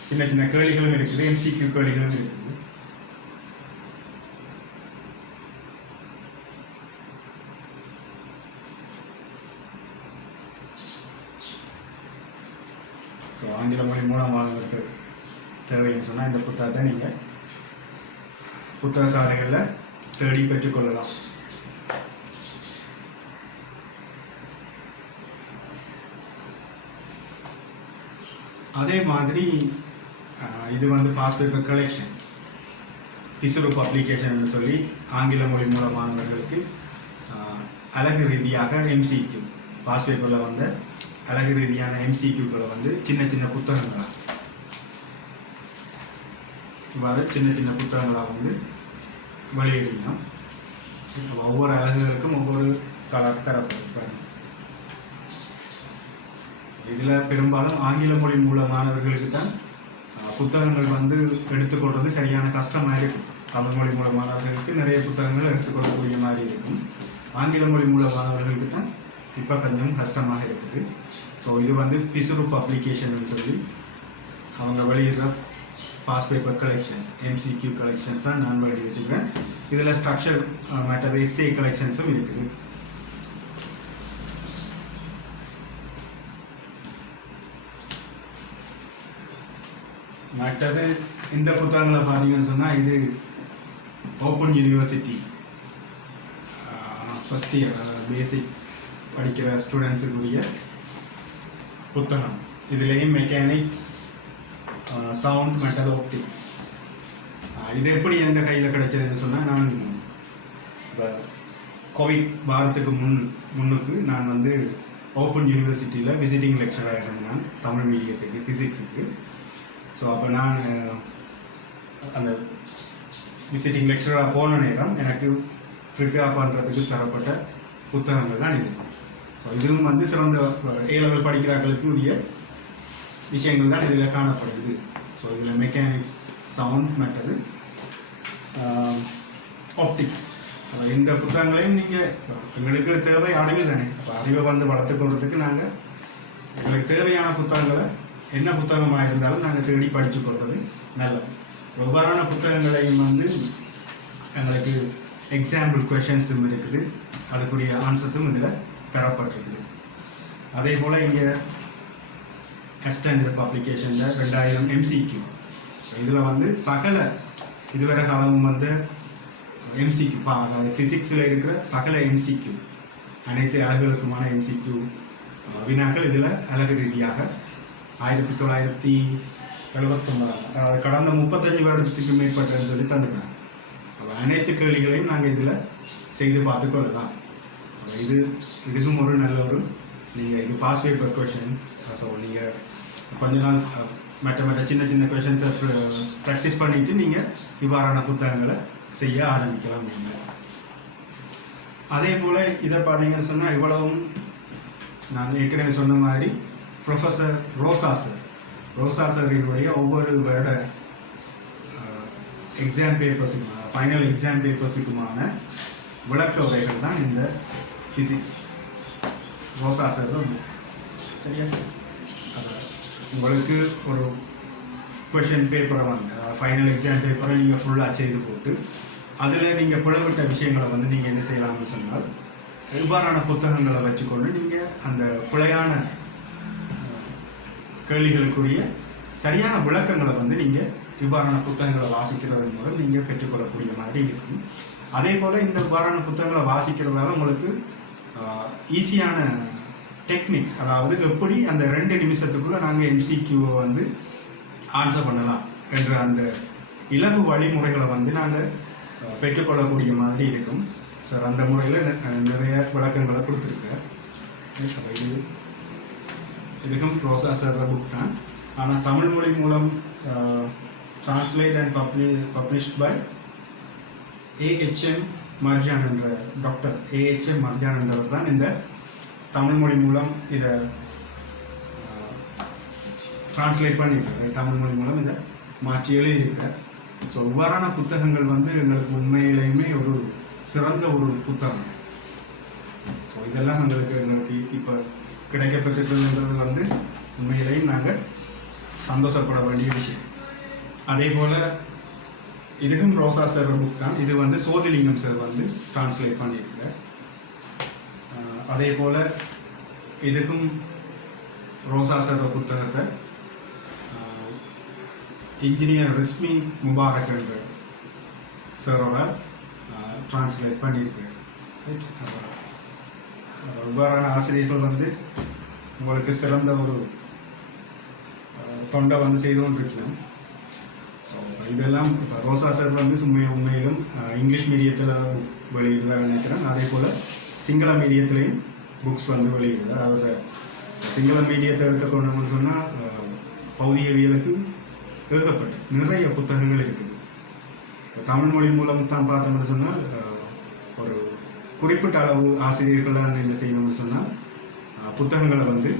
சின்ன சின்ன கேள்விகளும் இருக்குது, எம்சிக்யூ கேள்விகளும் இருக்குது. ஸோ ஆங்கில மொழி மூலமானவர்கள் தேவைன்னு சொன்னால் இந்த புத்தகத்தை நீங்கள் புத்தக சாலைகளில் தேடி பெற்றுக்கொள்ளலாம். அதே மாதிரி இது வந்து பாஸ் பேப்பர் கலெக்ஷன் பிசுறு பப்ளிகேஷன் சொல்லி ஆங்கில மொழி மூலமானவர்களுக்கு அழகு ரீதியாக எம்சிக்யூ பாஸ் பேப்பரில் வந்த அழகு ரீதியான எம்சிக்யூக்களை வந்து சின்ன சின்ன புத்தகங்களாக இவ்வாறு சின்ன சின்ன புத்தகங்களாக வந்து வெளியிடலாம். ஒவ்வொரு அழகுகளுக்கும் ஒவ்வொரு கலர் தரப்பட்டிருப்பாங்க. இதில் பெரும்பாலும் ஆங்கில மொழி மூலமானவர்களுக்கு தான் புத்தகங்கள் வந்து எடுத்துக்கொள்வது சரியான கஷ்டமாக இருக்கும். தமிழ் மொழி மூலமானவர்களுக்கு நிறைய புத்தகங்கள் எடுத்துக்கொள்ளக்கூடிய மாதிரி இருக்கும். ஆங்கில மொழி மூலமானவர்களுக்கு தான் இப்போ கொஞ்சம் கஷ்டமாக இருக்குது. ஸோ இது வந்து பிசுறு பப்ளிகேஷன் சொல்லி அவங்க வெளியிடுற pass paper collections MCQ collections தான் நான் வெளியே வச்சுக்கிறேன். இதில் ஸ்ட்ரக்சர் மற்றது எஸ்ஏ கலெக்ஷன்ஸும் இருக்குது. மற்றது இந்த புத்தகங்களை பார்த்தீங்கன்னு சொன்னால் இது ஓப்பன் யூனிவர்சிட்டி ஃபஸ்ட் இயர் பேசிக் படிக்கிற ஸ்டூடெண்ட்ஸுக்குரிய புத்தகம். இதுலேயும் மெக்கானிக்ஸ், சவுண்ட், மெட்டல், ஆப்டிக்ஸ். இது எப்படி எந்த கையில் கிடைச்சதுன்னு சொன்னால், நான் இப்போ கோவிட் வாரத்துக்கு முன்னுக்கு நான் வந்து ஓப்பன் யூனிவர்சிட்டியில் விசிட்டிங் லெக்சராக இருந்தேன் தமிழ் மீடியத்துக்கு ஃபிசிக்ஸுக்கு. ஸோ அப்போ நான் அந்த விசிட்டிங் லெக்சராக போன நேரம் எனக்கு ப்ரிப்பேர் பண்ணுறதுக்கு தரப்பட்ட புத்தகங்கள் தான் இது. ஸோ இதுவும் வந்து சிறந்த ஏ லெவல் படிக்கிறார்களுக்கு உரிய விஷயங்கள் தான் இதில் காணப்படுது. ஸோ இதில் மெக்கானிக்ஸ், சவுண்ட், மற்றது ஆப்டிக்ஸ், இந்த புத்தகங்களையும் நீங்கள் எங்களுக்கு தேவை அறிவு தானே. அப்போ அறிவை வந்து வளர்த்துக்கொள்றதுக்கு நாங்கள் எங்களுக்கு தேவையான புத்தகங்களை என்ன புத்தகமாக இருந்தாலும் நாங்கள் தேடி படித்து கொள்வது நல்லது. ஒவ்வொரு புத்தகங்களையும் வந்து எங்களுக்கு எக்ஸாம்பிள் கொஷின்ஸும் இருக்குது, அதுக்குரிய ஆன்சர்ஸும் இதில் தரப்பட்டிருக்குது. அதே போல் இங்கே எஸ்டாண்டர்ட் பப்ளிகேஷனில் 2000 எம்சிக்யூ. இதில் வந்து சகல இதுவரை காலமும் வந்து எம்சிக்யூ அதாவது ஃபிசிக்ஸில் இருக்கிற சகல எம்சிக்யூ அனைத்து அலகுகளுக்குமான எம்சிக்யூ வினாக்கள் இதில் அலகு ரீதியாக 1979 அதாவது கடந்த 35 வருடத்துக்கு மேற்பட்டன்னு சொல்லி தந்துக்கிறாங்க. அனைத்து கேள்விகளையும் நாங்கள் இதில் செய்து பார்த்துக்கொள்ளலாம். இதுக்கும் ஒரு நல்ல ஒரு நீங்கள் இது பாஸ் பேப்பர் கொஷின்ஸ். ஸோ நீங்கள் கொஞ்ச நாள் மற்ற சின்ன சின்ன கொஷின்ஸை ப்ராக்டிஸ் பண்ணிவிட்டு நீங்கள் இவ்வாறான புத்தகங்களை செய்ய ஆரம்பிக்கலாம். நீங்கள் அதே போல் இதை பார்த்தீங்கன்னு சொன்னால் இவ்வளவும் நான் ஏற்கனவே சொன்ன மாதிரி ப்ரொஃபஸர் ரோசா சாரினுடைய ஒவ்வொரு வருட எக்ஸாம் பேப்பர்ஸுக்குமான ஃபைனல் எக்ஸாம் பேப்பர்ஸுக்குமான விளக்க உரைகள் தான் இந்த ஃபிசிக்ஸ் ரோசா சார் புக். சரியா? உங்களுக்கு ஒரு கொஷின் பேப்பரை வந்து ஃபைனல் எக்ஸாம் பேப்பரை நீங்கள் ஃபுல்லாக செய்து போட்டு அதில் நீங்கள் புலவிட்ட விஷயங்களை வந்து நீங்கள் என்ன செய்யலாம்னு சொன்னால் இவ்வாறான புத்தகங்களை வச்சுக்கொண்டு நீங்கள் அந்த பிழையான கேள்விகளுக்குரிய சரியான விளக்கங்களை வந்து நீங்கள் இவ்வாறான புத்தகங்களை வாசிக்கிறதன் மூலம் நீங்கள் பெற்றுக்கொள்ளக்கூடிய மாதிரி இருக்கும். அதே போல் இந்த இவ்வாறான புத்தகங்களை வாசிக்கிறதால உங்களுக்கு ஈஸியான டெக்னிக்ஸ், அதாவது எப்படி அந்த 2 நிமிஷத்துக்குள்ளே நாங்கள் எம்சிக்யூவை வந்து ஆன்சர் பண்ணலாம் என்ற அந்த இலகு வழிமுறைகளை வந்து நாங்கள் பெற்றுக்கொள்ளக்கூடிய மாதிரி இருக்கும். சார் அந்த முறையில் நிறைய விளக்கங்களை கொடுத்துருக்கார். இதுக்கும் ரோசா சார் புக் தான். ஆனால் தமிழ் மொழி மூலம் translate and published by AHM Marjan என்ற டாக்டர் ஏஹெச்எம் மர்ஜான் என்றவர் தான் இந்த தமிழ் மொழி மூலம் இதை டிரான்ஸ்லேட் பண்ணியிருக்காரு. தமிழ் மொழி மூலம் இதை மாற்றி எழுதியிருக்கார். ஸோ இவ்வாறான புத்தகங்கள் வந்து எங்களுக்கு உண்மையிலையுமே ஒரு சிறந்த ஒரு புத்தகம். ஸோ இதெல்லாம் எங்களுக்கு இப்போ கிடைக்கப்பட்டிருக்கிறது வந்து உண்மையிலேயும் நாங்கள் சந்தோஷப்பட வேண்டிய விஷயம். அதே போல் இதுவும் ரோசா சார் புக் தான். இது வந்து சோதிலிங்கம் சார் வந்து டிரான்ஸ்லேட் பண்ணியிருக்கிறார். அதே போல் இதுக்கும் ரோசா சார் புத்தகத்தை இன்ஜினியர் ரிஸ்மி முபாரக் என்ற சாரோட டிரான்ஸ்லேட் பண்ணியிருக்கிறார். இவ்வாறான ஆசிரியர்கள் வந்து உங்களுக்கு சிறந்த ஒரு தொண்டை வந்து செய்து கொண்டிருக்கணும். ஸோ இதெல்லாம் இப்போ ரோசா சார் வந்து உண்மையிலும் இங்கிலீஷ் மீடியத்தில் வெளியிடுறாரு நினைக்கிறேன். அதே போல் சிங்கள மீடியத்துலேயும் புக்ஸ் வந்து வெளியிடுறார். அவர் சிங்கள மீடியத்தை எடுத்துக்கொண்டோம்னு சொன்னால் பௌதிகவியலுக்கு ஏகப்பட்ட நிறைய புத்தகங்கள் இருக்குது. தமிழ் மொழி மூலம் தான் பார்த்தோம்னு சொன்னால் ஒரு குறிப்பிட்ட அளவு ஆசிரியர்கள் தான் என்ன செய்யணும்னு சொன்னால் புத்தகங்களை வந்து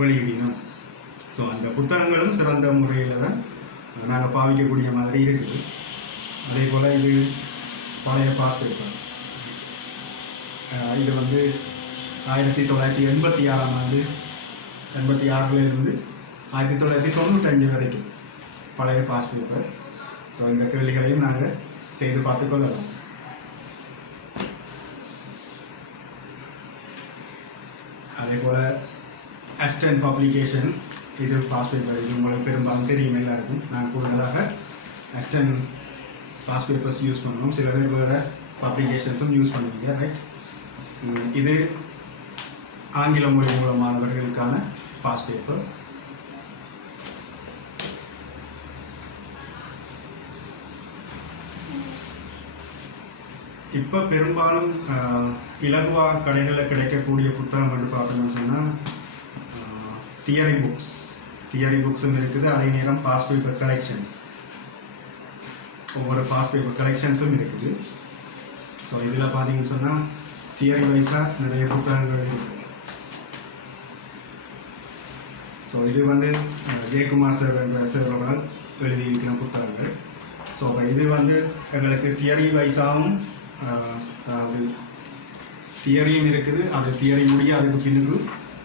வெளியிடணும். ஸோ அந்த புத்தகங்களும் சிறந்த முறையில் தான் நாங்கள் பாவிக்கக்கூடிய மாதிரி இருக்குது. அதே போல் இது பழைய பாஸ் பேப்பர். இது வந்து 1986ஆம் ஆண்டு 86லேருந்து 1995 வரைக்கும் பழைய பாஸ் பேப்பர். ஸோ இந்த கேள்விகளையும் நாங்கள் செய்து பார்த்துக்கொள்ளலாம். அதே போல் அஸ்டன் பப்ளிகேஷன், இது பாஸ் பேப்பர். இது உங்களுக்கு பெரும்பாலும் தெரியும் எல்லாருக்கும். நாங்கள் கூடுதலாக அஸ்டன் பாஸ் பேப்பர்ஸ் யூஸ் பண்ணுவோம். சில பேர் வேறு பப்ளிகேஷன்ஸும் யூஸ் பண்ணுவீங்க, ரைட்? இது ஆங்கில மொழி மூலமானவர்களுக்கான பாஸ் பேப்பர். இப்போ பெரும்பாலும் இலகுவா கடைகளில் கிடைக்கக்கூடிய புத்தகம் வந்து பார்த்தோம்னு சொன்னால் தியரி புக்ஸும் இருக்குது. அதே நேரம் பாஸ் பேப்பர் கலெக்ஷன்ஸ், ஒவ்வொரு பாஸ் பேப்பர் கலெக்ஷன்ஸும் இருக்குது. ஸோ இதில் பார்த்தீங்கன்னு சொன்னால் தியரி வைஸாக நிறைய புத்தகங்கள் இருக்குது. ஸோ இது வந்து ஜெயக்குமார் சார் என்ற சாரோடால் எழுதியிருக்கிற புத்தகங்கள். ஸோ இது வந்து எங்களுக்கு தியரி வைஸாகவும் அதாவது தியரியும் இருக்குது. அது தியரி முடிய அதுக்கு பின்னுக்கு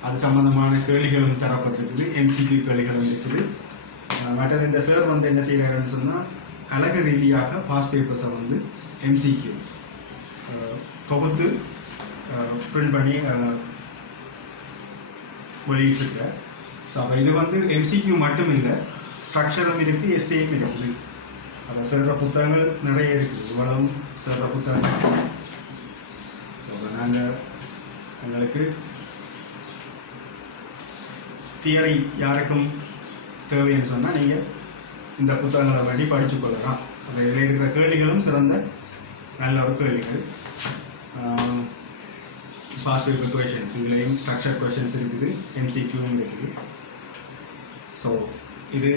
அது சம்பந்தமான கேள்விகளும் தரப்பட்டிருக்குது. எம்சிக்யூ கேள்விகளும் இருக்குது. மற்றது இந்த சார் வந்து என்ன செய்கிறாருன்னு சொன்னால் அழகு ரீதியாக பாஸ் பேப்பர்ஸை வந்து எம்சிக்யூ தொகுத்து பிரிண்ட் பண்ணி வெளியிட்டிருக்கார். ஸோ அப்போ இது வந்து எம்சிக்யூ மட்டும் இல்லை, ஸ்ட்ரக்சரும் இருக்குது, எஸ்ஏயும் இருக்குது. அதை சேர்ற புத்தகங்கள் நிறைய இருக்குது. இவ்வளவும் சேர்ற புத்தகங்கள். ஸோ நாங்கள் எங்களுக்கு தியரி யாருக்கும் தேவைன்னு சொன்னால் நீங்கள் இந்த புத்தகங்களை வேண்டி படித்து கொள்ளலாம். அப்போ இதில் இருக்கிற கேள்விகளும் சிறந்த நல்ல ஒரு கேள்விகள். பாஸ் பேப்பர் கொஷின்ஸ், இதுலேயும் ஸ்ட்ரக்சர் கொஷின்ஸ் இருக்குது, எம்சிக்யூவும் இருக்குது. ஸோ இது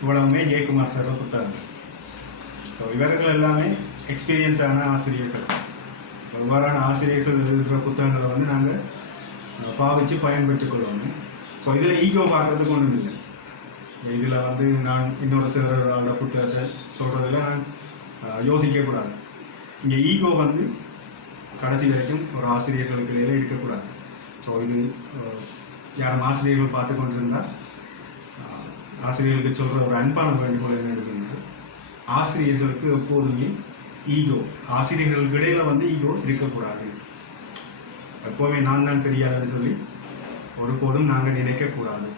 இவ்வளவுமே ஜெயக்குமார் சார் புத்தகங்கள். ஸோ இவர்கள் எல்லாமே எக்ஸ்பீரியன்ஸான ஆசிரியர்கள். இவ்வாறான ஆசிரியர்கள் எழுதுகிற புத்தகங்களை வந்து நாங்கள் பாவித்து பயன்பெற்றுக் கொள்ளணும். ஸோ இதில் ஈகோ பார்க்குறதுக்கு ஒன்றும் இல்லை. இதில் வந்து நான் இன்னொரு சாரோட புத்தகத்தை சொல்கிறதுல நான் யோசிக்கக்கூடாது. இங்கே ஈகோ வந்து கடைசி வரைக்கும் ஒரு ஆசிரியர்களுக்கு இடையில இருக்கக்கூடாது. ஸோ இது யாரும் ஆசிரியர்கள் பார்த்து கொண்டிருந்தால் ஆசிரியர்களுக்கு சொல்கிற ஒரு அன்பான வேண்டுகோள் என்னென்னு சொன்னால், ஆசிரியர்களுக்கு எப்போதுமே ஈகோ, ஆசிரியர்களுக்கு இடையில வந்து ஈகோ இருக்கக்கூடாது. எப்போவுமே நான் தான் பெரியாருன்னு சொல்லி ஒருபோதும் நாங்கள் நினைக்கக்கூடாது.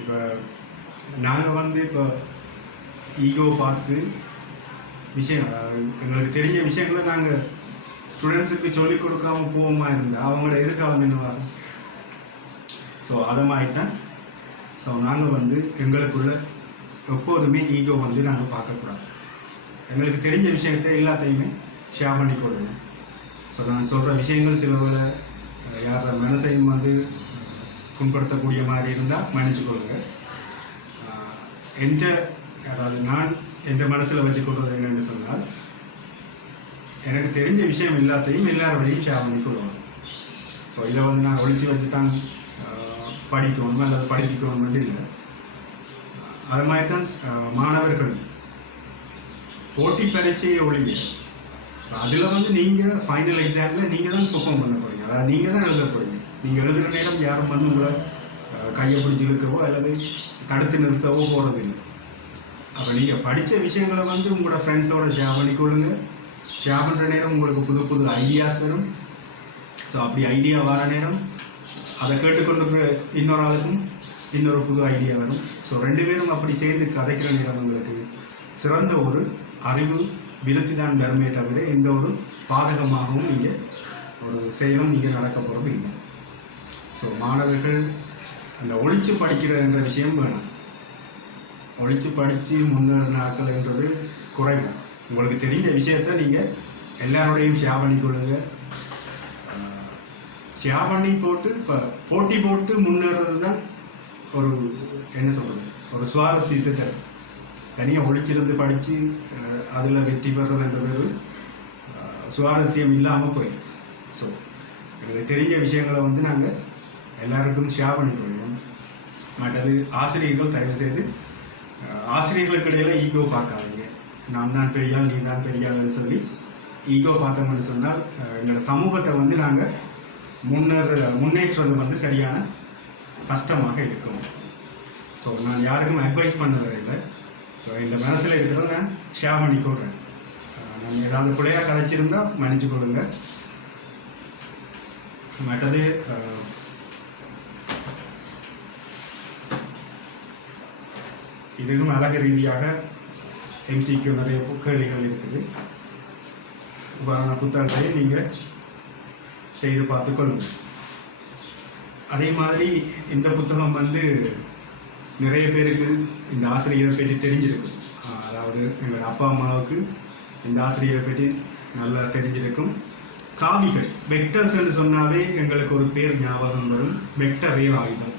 இப்போ நாங்கள் வந்து இப்போ ஈகோ பார்த்து விஷயம், எங்களுக்கு தெரிஞ்ச விஷயங்களை நாங்கள் ஸ்டூடெண்ட்ஸுக்கு சொல்லிக் கொடுக்காம போவோமா இருந்தால் அவங்களோட எதிர்காலம் என்னவாகும்? ஸோ அதை மாதிரி தான். ஸோ நாங்கள் வந்து எங்களுக்குள்ள எப்போதுமே ஈகோ வந்து நாங்கள் பார்க்கக்கூடாது. எங்களுக்கு தெரிஞ்ச விஷயத்தை எல்லாத்தையுமே ஷேர் பண்ணிக்கொள்ளணும். ஸோ நான் சொல்கிற விஷயங்கள் சில வேளை யாரோட மனசையும் வந்து புண்படுத்தக்கூடிய மாதிரி இருந்தால் மன்னிச்சுக்கொள்ளுங்கள். அதாவது நான் என் மனசில் வச்சுக்கொள்வது என்னென்னு சொன்னால், எனக்கு தெரிஞ்ச விஷயம் எல்லாத்தையும் எல்லாரோடையும் ஷேர் பண்ணிக்கொள்ளணும். ஸோ இதை வந்து நான் ஒழிச்சு வச்சு தான் படிக்கணும் அல்லது படிப்பிக்கணும் மட்டும் இல்லை. அது மாதிரி தான் மாணவர்கள் போட்டி பரீட்சையை ஒழிய அதில் வந்து நீங்கள் ஃபைனல் எக்ஸாமில் நீங்கள் தான் பெர்ஃபார்ம் பண்ண போகிறீங்க. அதாவது நீங்கள் தான் எழுத போகிறீங்க. நீங்கள் எழுதுகிற நேரம் யாரும் வந்து உங்களை கையை பிடிச்சி இழுக்கவோ அல்லது தடுத்து நிறுத்தவோ போகிறதில்லை. அப்போ நீங்கள் படித்த விஷயங்களை வந்து உங்களோட ஃப்ரெண்ட்ஸோட ஷேர் பண்ணிக்கொள்ளுங்க. ஷேர் பண்ணுற நேரம் உங்களுக்கு புது புது ஐடியாஸ் வரும். ஸோ அப்படி ஐடியா வர நேரம் அதை கேட்டுக்கொண்டு இன்னொரு ஆளுக்கும் இன்னொரு புது ஐடியா வரும். ஸோ 2 பேரும் அப்படி சேர்ந்து கதைக்கிற நேரம் உங்களுக்கு சிறந்த ஒரு அறிவு விருத்தி தான் வருமே தவிர எந்த ஒரு பாதகமாகவும் இங்கே ஒரு செயலும் இங்கே நடக்க போகிறது இல்லை. ஸோ மாணவர்கள் அந்த ஒழிச்சு படிக்கிறன்ற விஷயம் வேணும். ஒழிச்சு படித்து முன்னேறினாக்கள்ன்றது குறைவு. உங்களுக்கு தெரிஞ்ச விஷயத்த நீங்கள் எல்லாரோடையும் ஷேர் பண்ணிக்கொள்ளுங்க. ஷேர் பண்ணி போட்டு இப்போ போட்டி போட்டு முன்னேறது தான் ஒரு என்ன சொல்கிறது ஒரு சுவாரஸ்யத்தை தரும். தனியாக ஒழிச்சிருந்து படித்து அதில் வெற்றி பெறதுன்றது சுவாரஸ்யம் இல்லாமல் போயிடும். ஸோ எங்களுக்கு தெரிஞ்ச விஷயங்களை வந்து நாங்கள் எல்லாருக்கும் ஷேர் பண்ணிக்கொள்வோம். மற்றது ஆசிரியர்கள் தயவு செய்து ஆசிரியர்களுக்கு இடையில் ஈகோ பார்க்காதீங்க. நான் தான் பெரியாள் நீ தான் பெரியாள்னு சொல்லி ஈகோ பார்த்தோம்னு சொன்னால் எங்களோட சமூகத்தை வந்து நாங்கள் முன்னேற்றது வந்து சரியான கஷ்டமாக இருக்கும். ஸோ நான் யாருக்கும் அட்வைஸ் பண்ண வரையில்லை. ஸோ இந்த மனசில் இருக்கிறத நான் ஷேர் பண்ணிக்கொள்கிறேன். நான் ஏதாவது பிள்ளையாக கதைச்சிருந்தால் மன்னிச்சு கொள்ளுங்க. மற்றது இதுவும் அழகு ரீதியாக எம்சிக்கு நிறைய கேள்விகள் இருக்குது. இவ்வாறான புத்தகத்தை நீங்கள் செய்து பார்த்துக்கொள்ளுங்க. அதே மாதிரி இந்த புத்தகம் வந்து நிறைய பேருக்கு இந்த ஆசிரியரை பற்றி தெரிஞ்சிருக்கும். அதாவது எங்களோட அப்பா அம்மாவுக்கு இந்த ஆசிரியரை பற்றி நல்லா தெரிஞ்சிருக்கும். காவிகள் வெக்டர்ஸ் என்று சொன்னாவே எங்களுக்கு ஒரு பேர் ஞாபகம் வரும், vector Velayutham.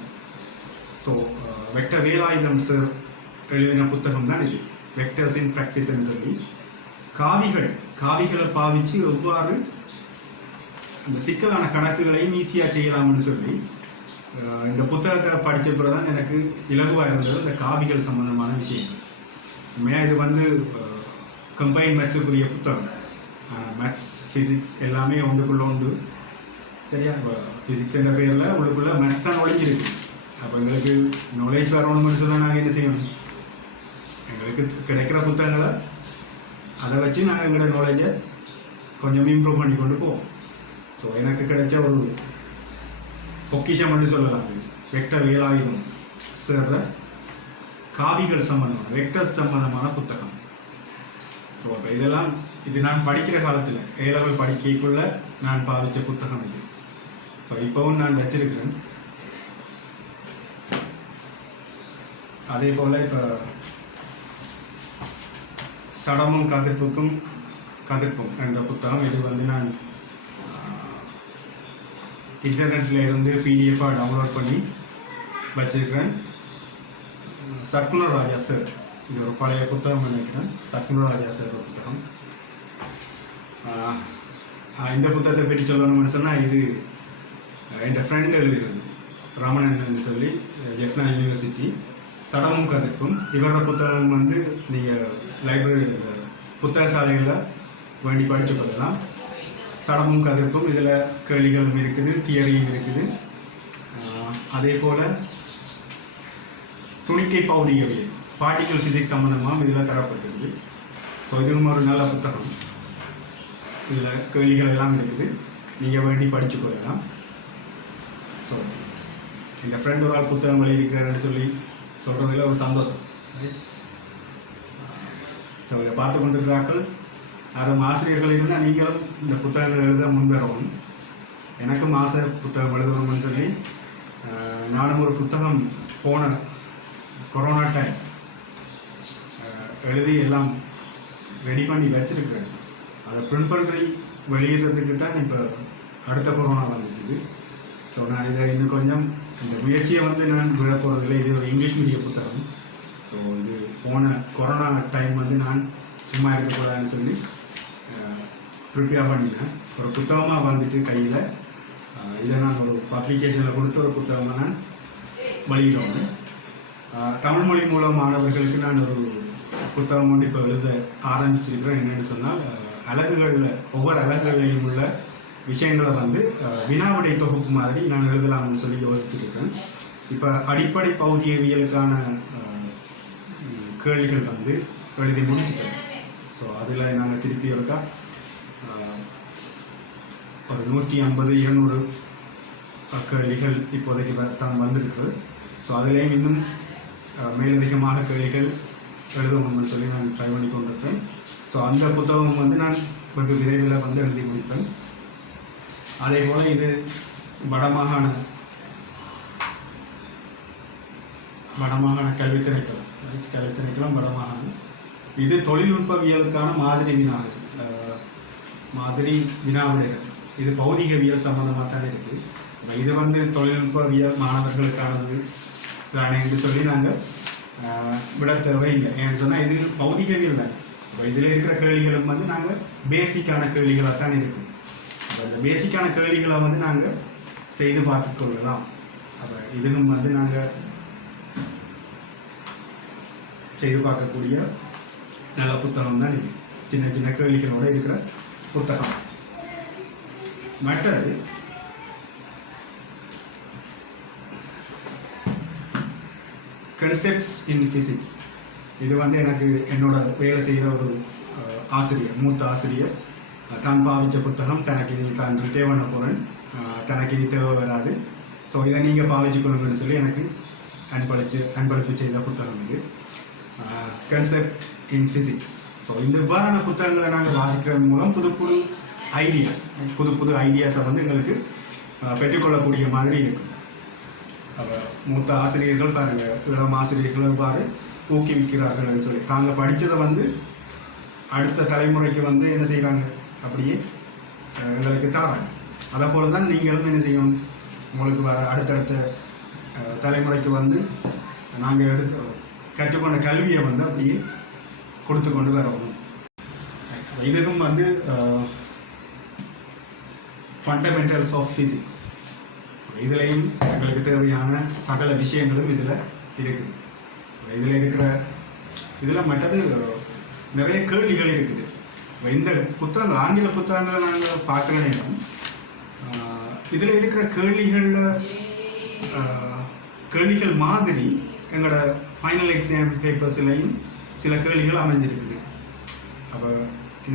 So vector Velayutham sir எழுதின புத்தகம் தான் இது, வெக்டர்ஸ் இன் ப்ராக்டிஸ்ன்னு சொல்லி காவிகளை பாவித்து எவ்வாறு அந்த சிக்கலான கணக்குகளையும் ஈஸியாக செய்யலாம்னு சொல்லி இந்த புத்தகத்தை படித்த பிறகு தான் எனக்கு இலகுவாக இருந்தது இந்த காவிகள் சம்பந்தமான விஷயங்கள். உண்மையாக இது வந்து கம்பைன் மேத்ஸுக்குரிய புத்தகம். மேத்ஸ் ஃபிசிக்ஸ் எல்லாமே ஒன்றுக்குள்ளே உண்டு. சரியா? இப்போ ஃபிசிக்ஸ் என்ற பேரில் உள்ளுக்குள்ளே மேத்ஸ் தான் ஒழிஞ்சிருக்கு. அப்போ எங்களுக்கு நாலேஜ் வரணும்னு சொன்னால் நாங்கள் என்ன செய்யணும்? எங்களுக்கு கிடைக்கிற புத்தகங்களை அதை வச்சு நாங்கள் எங்களோட நாலேஜை கொஞ்சம் இம்ப்ரூவ் பண்ணி கொண்டு போவோம். ஸோ எனக்கு கிடைச்ச ஒரு பொக்கிஷம்னு சொல்லலாம் வெக்டர் வேலாயுதம் சேர்ற காவிகள் சம்பந்தமான வெக்டர்ஸ் சம்பந்தமான புத்தகம். ஸோ அப்போ இதெல்லாம் இது நான் படிக்கிற காலத்தில் A-level படிக்கைக்குள்ள நான் பாவித்த புத்தகம் இது. ஸோ இப்போவும் நான் வச்சிருக்கிறேன். அதே போல் இப்போ சடமும் கதிர்ப்பும் என்ற புத்தகம் இது வந்து நான் இன்டர்நெட்டில் இருந்து பிடிஎஃபாக டவுன்லோட் பண்ணி வச்சிருக்கிறேன். சர்க்குணர் ராஜா சார், இது ஒரு பழைய புத்தகம் நினைக்கிறேன். சர்க்குணர் ராஜா சார் ஒரு புத்தகம். இந்த புத்தகத்தை பற்றி சொல்லணும்னு சொன்னால் இது என் ஃப்ரெண்ட் எழுதுகிறது ராமணன் சொல்லி ஜெஃப்னா யூனிவர்சிட்டி. சடமும் கதிர்ப்பும் இவரோட புத்தகம் வந்து நீங்கள் லைப்ரரி புத்தக சாலைகளில் வேண்டி படித்து கொள்ளலாம். சடமும் கதிர்ப்பும் இதில் கேள்விகளும் இருக்குது, தியரியும் இருக்குது. அதே போல் துணிக்கை பௌதிகவியல் பார்ட்டிக்கல் ஃபிசிக்ஸ் சம்மந்தமாக இதில் தரப்பட்டிருக்கு. ஸோ இதுவும் ஒரு நல்ல புத்தகம். இதில் கேள்விகள் எல்லாம் இருக்குது, நீங்கள் வேண்டி படித்து கொள்ளலாம். ஸோ எங்கள் ஃப்ரெண்ட் ஒரு ஆள் புத்தகம் வெளியிருக்கிறாருன்னு சொல்லி சொல்கிறதுல ஒரு சந்தோஷம். ஸோ இதை பார்த்து கொண்டிருக்கிறார்கள் யாரும் ஆசிரியர்கள் இருந்தால் நீங்களும் இந்த புத்தகங்கள் எழுத முன்வரணும். எனக்கும் ஆசை புத்தகம் எழுதணும்னு சொல்லி நானும் ஒரு புத்தகம் போன கொரோனா டைம் எழுதி எல்லாம் ரெடி பண்ணி வச்சிருக்கிறேன். அதை பிரிண்ட் பண்ணி வெளியிடுறதுக்கு தான் இப்போ அடுத்த கொரோனா வந்துட்டுது. ஸோ நான் இதை இன்னும் கொஞ்சம் இந்த முயற்சியை வந்து நான் விட போகிறதில்லை. இது ஒரு இங்கிலீஷ் மீடியம் புத்தகம். ஸோ இது போன கொரோனா டைம் வந்து நான் சும்மா இருக்கக்கூடாதுன்னு சொல்லி ப்ரிப்பேர் பண்ணினேன். ஒரு புத்தகமாக வந்துட்டு கையில் இதை நான் ஒரு பப்ளிகேஷனில் கொடுத்து ஒரு புத்தகமாக நான் வெளியிடுவேன். தமிழ் மொழி மூலம் மாணவர்களுக்கு நான் ஒரு புத்தகம் ஒன்று இப்போ எழுத ஆரம்பிச்சிருக்கிறேன். என்னென்னு சொன்னால் அலகுகளில் ஒவ்வொரு அலகுகளையும் உள்ள விஷயங்களை வந்து வினாவிடை தொகுப்பு மாதிரி நான் எழுதலாம்னு சொல்லி யோசிச்சுருக்கேன். இப்போ அடிப்படை பௌதிகவியலுக்கான கேள்விகள் வந்து எழுதி முடிச்சுட்டோம். ஸோ அதில் நாங்கள் திருப்பி இருக்கா ஒரு 150-200 கேள்விகள் இப்போதைக்கு தான் வந்திருக்குது. ஸோ அதுலேயும் இன்னும் மேலதிகமாக கேள்விகள் எழுதணும்னு சொல்லி நான் ட்ரை பண்ணி கொண்டிருக்கேன். ஸோ அந்த புத்தகம் வந்து நான் வெகு விரைவில் வந்து எழுதி முடிப்பேன். அதே போல் இது வடமாகாண கல்வி திணைக்களம் வடமாகாணம். இது தொழில்நுட்பவியலுக்கான மாதிரி வினாவிடைகள். இது பௌதிகவியல் சம்பந்தமாக தான் இருக்குது. இது வந்து தொழில்நுட்பவியல் மாணவர்களுக்கானது தானே என்று சொல்லி நாங்கள் விட தேவையில்லை. ஏன்னு சொன்னால் இது பௌதிகவியல் தான். இப்போ இதில் இருக்கிற கேள்விகளும் வந்து நாங்கள் பேசிக்கான கேள்விகளாக தான் இருக்கும். அந்த பேசிக்கான கேள்விகளை வந்து நாங்கள் செய்து பார்த்து கொள்ளலாம். அப்போ இதுவும் வந்து நாங்கள் செய்து பார்க்கக்கூடிய நல்ல புத்தகம் தான் இது. சின்ன சின்ன கேள்விகளோடு இருக்கிற புத்தகம். மற்றது கன்செப்ட்ஸ் இன் ஃபிசிக்ஸ். இது வந்து எனக்கு என்னோட வேலை செய்கிற ஒரு ஆசிரியர், மூத்த ஆசிரியர் தான் பாவித்த புத்தகம். தனக்கு இனி தான் ரிட்டே பண்ண போகிறேன், தனக்கு இனி தேவை வராது, ஸோ இதை நீங்கள் பாவிச்சுக்கொள்ளுங்கன்னு சொல்லி எனக்கு அன்பளிப்பு செய்த புத்தகம் இது, கன்செப்ட் இன் ஃபிசிக்ஸ். ஸோ இந்த இவ்வாறான புத்தகங்களை நாங்கள் வாசிக்கிறது மூலம் புது ஐடியாஸை வந்து எங்களுக்கு பெற்றுக்கொள்ளக்கூடிய மாதிரி இருக்கும். மூத்த ஆசிரியர்கள் பாருங்கள், இளம் ஆசிரியர்கள் எவ்வாறு ஊக்குவிக்கிறார்கள் சொல்லி தாங்கள் படித்ததை வந்து அடுத்த தலைமுறைக்கு வந்து என்ன செய்கிறாங்க, அப்படியே எங்களுக்கு தாராங்க. அதை போல தான் நீங்களும் என்ன செய்யணும், உங்களுக்கு வர அடுத்தடுத்த தலைமுறைக்கு வந்து நாங்கள் கற்றுக்கொண்ட கல்வியை வந்து அப்படியே கொடுத்து கொண்டு வரணும். இதுக்கும் வந்து ஃபண்டமெண்டல்ஸ் ஆஃப் ஃபிசிக்ஸ், இதுலேயும் எங்களுக்கு தேவையான சகல விஷயங்களும் இதில் இருக்குது. இதில் மற்றது நிறைய கேள்விகள் இருக்குது. இந்த புத்தகங்கள், ஆங்கில புத்தகங்களை நாங்கள் பார்க்குற நேரம் இதில் இருக்கிற கேள்விகள் மாதிரி எங்களோட ஃபைனல் எக்ஸாம் பேப்பர்ஸ்லையும் சில கேள்விகள் அமைஞ்சிருக்குது. அப்போ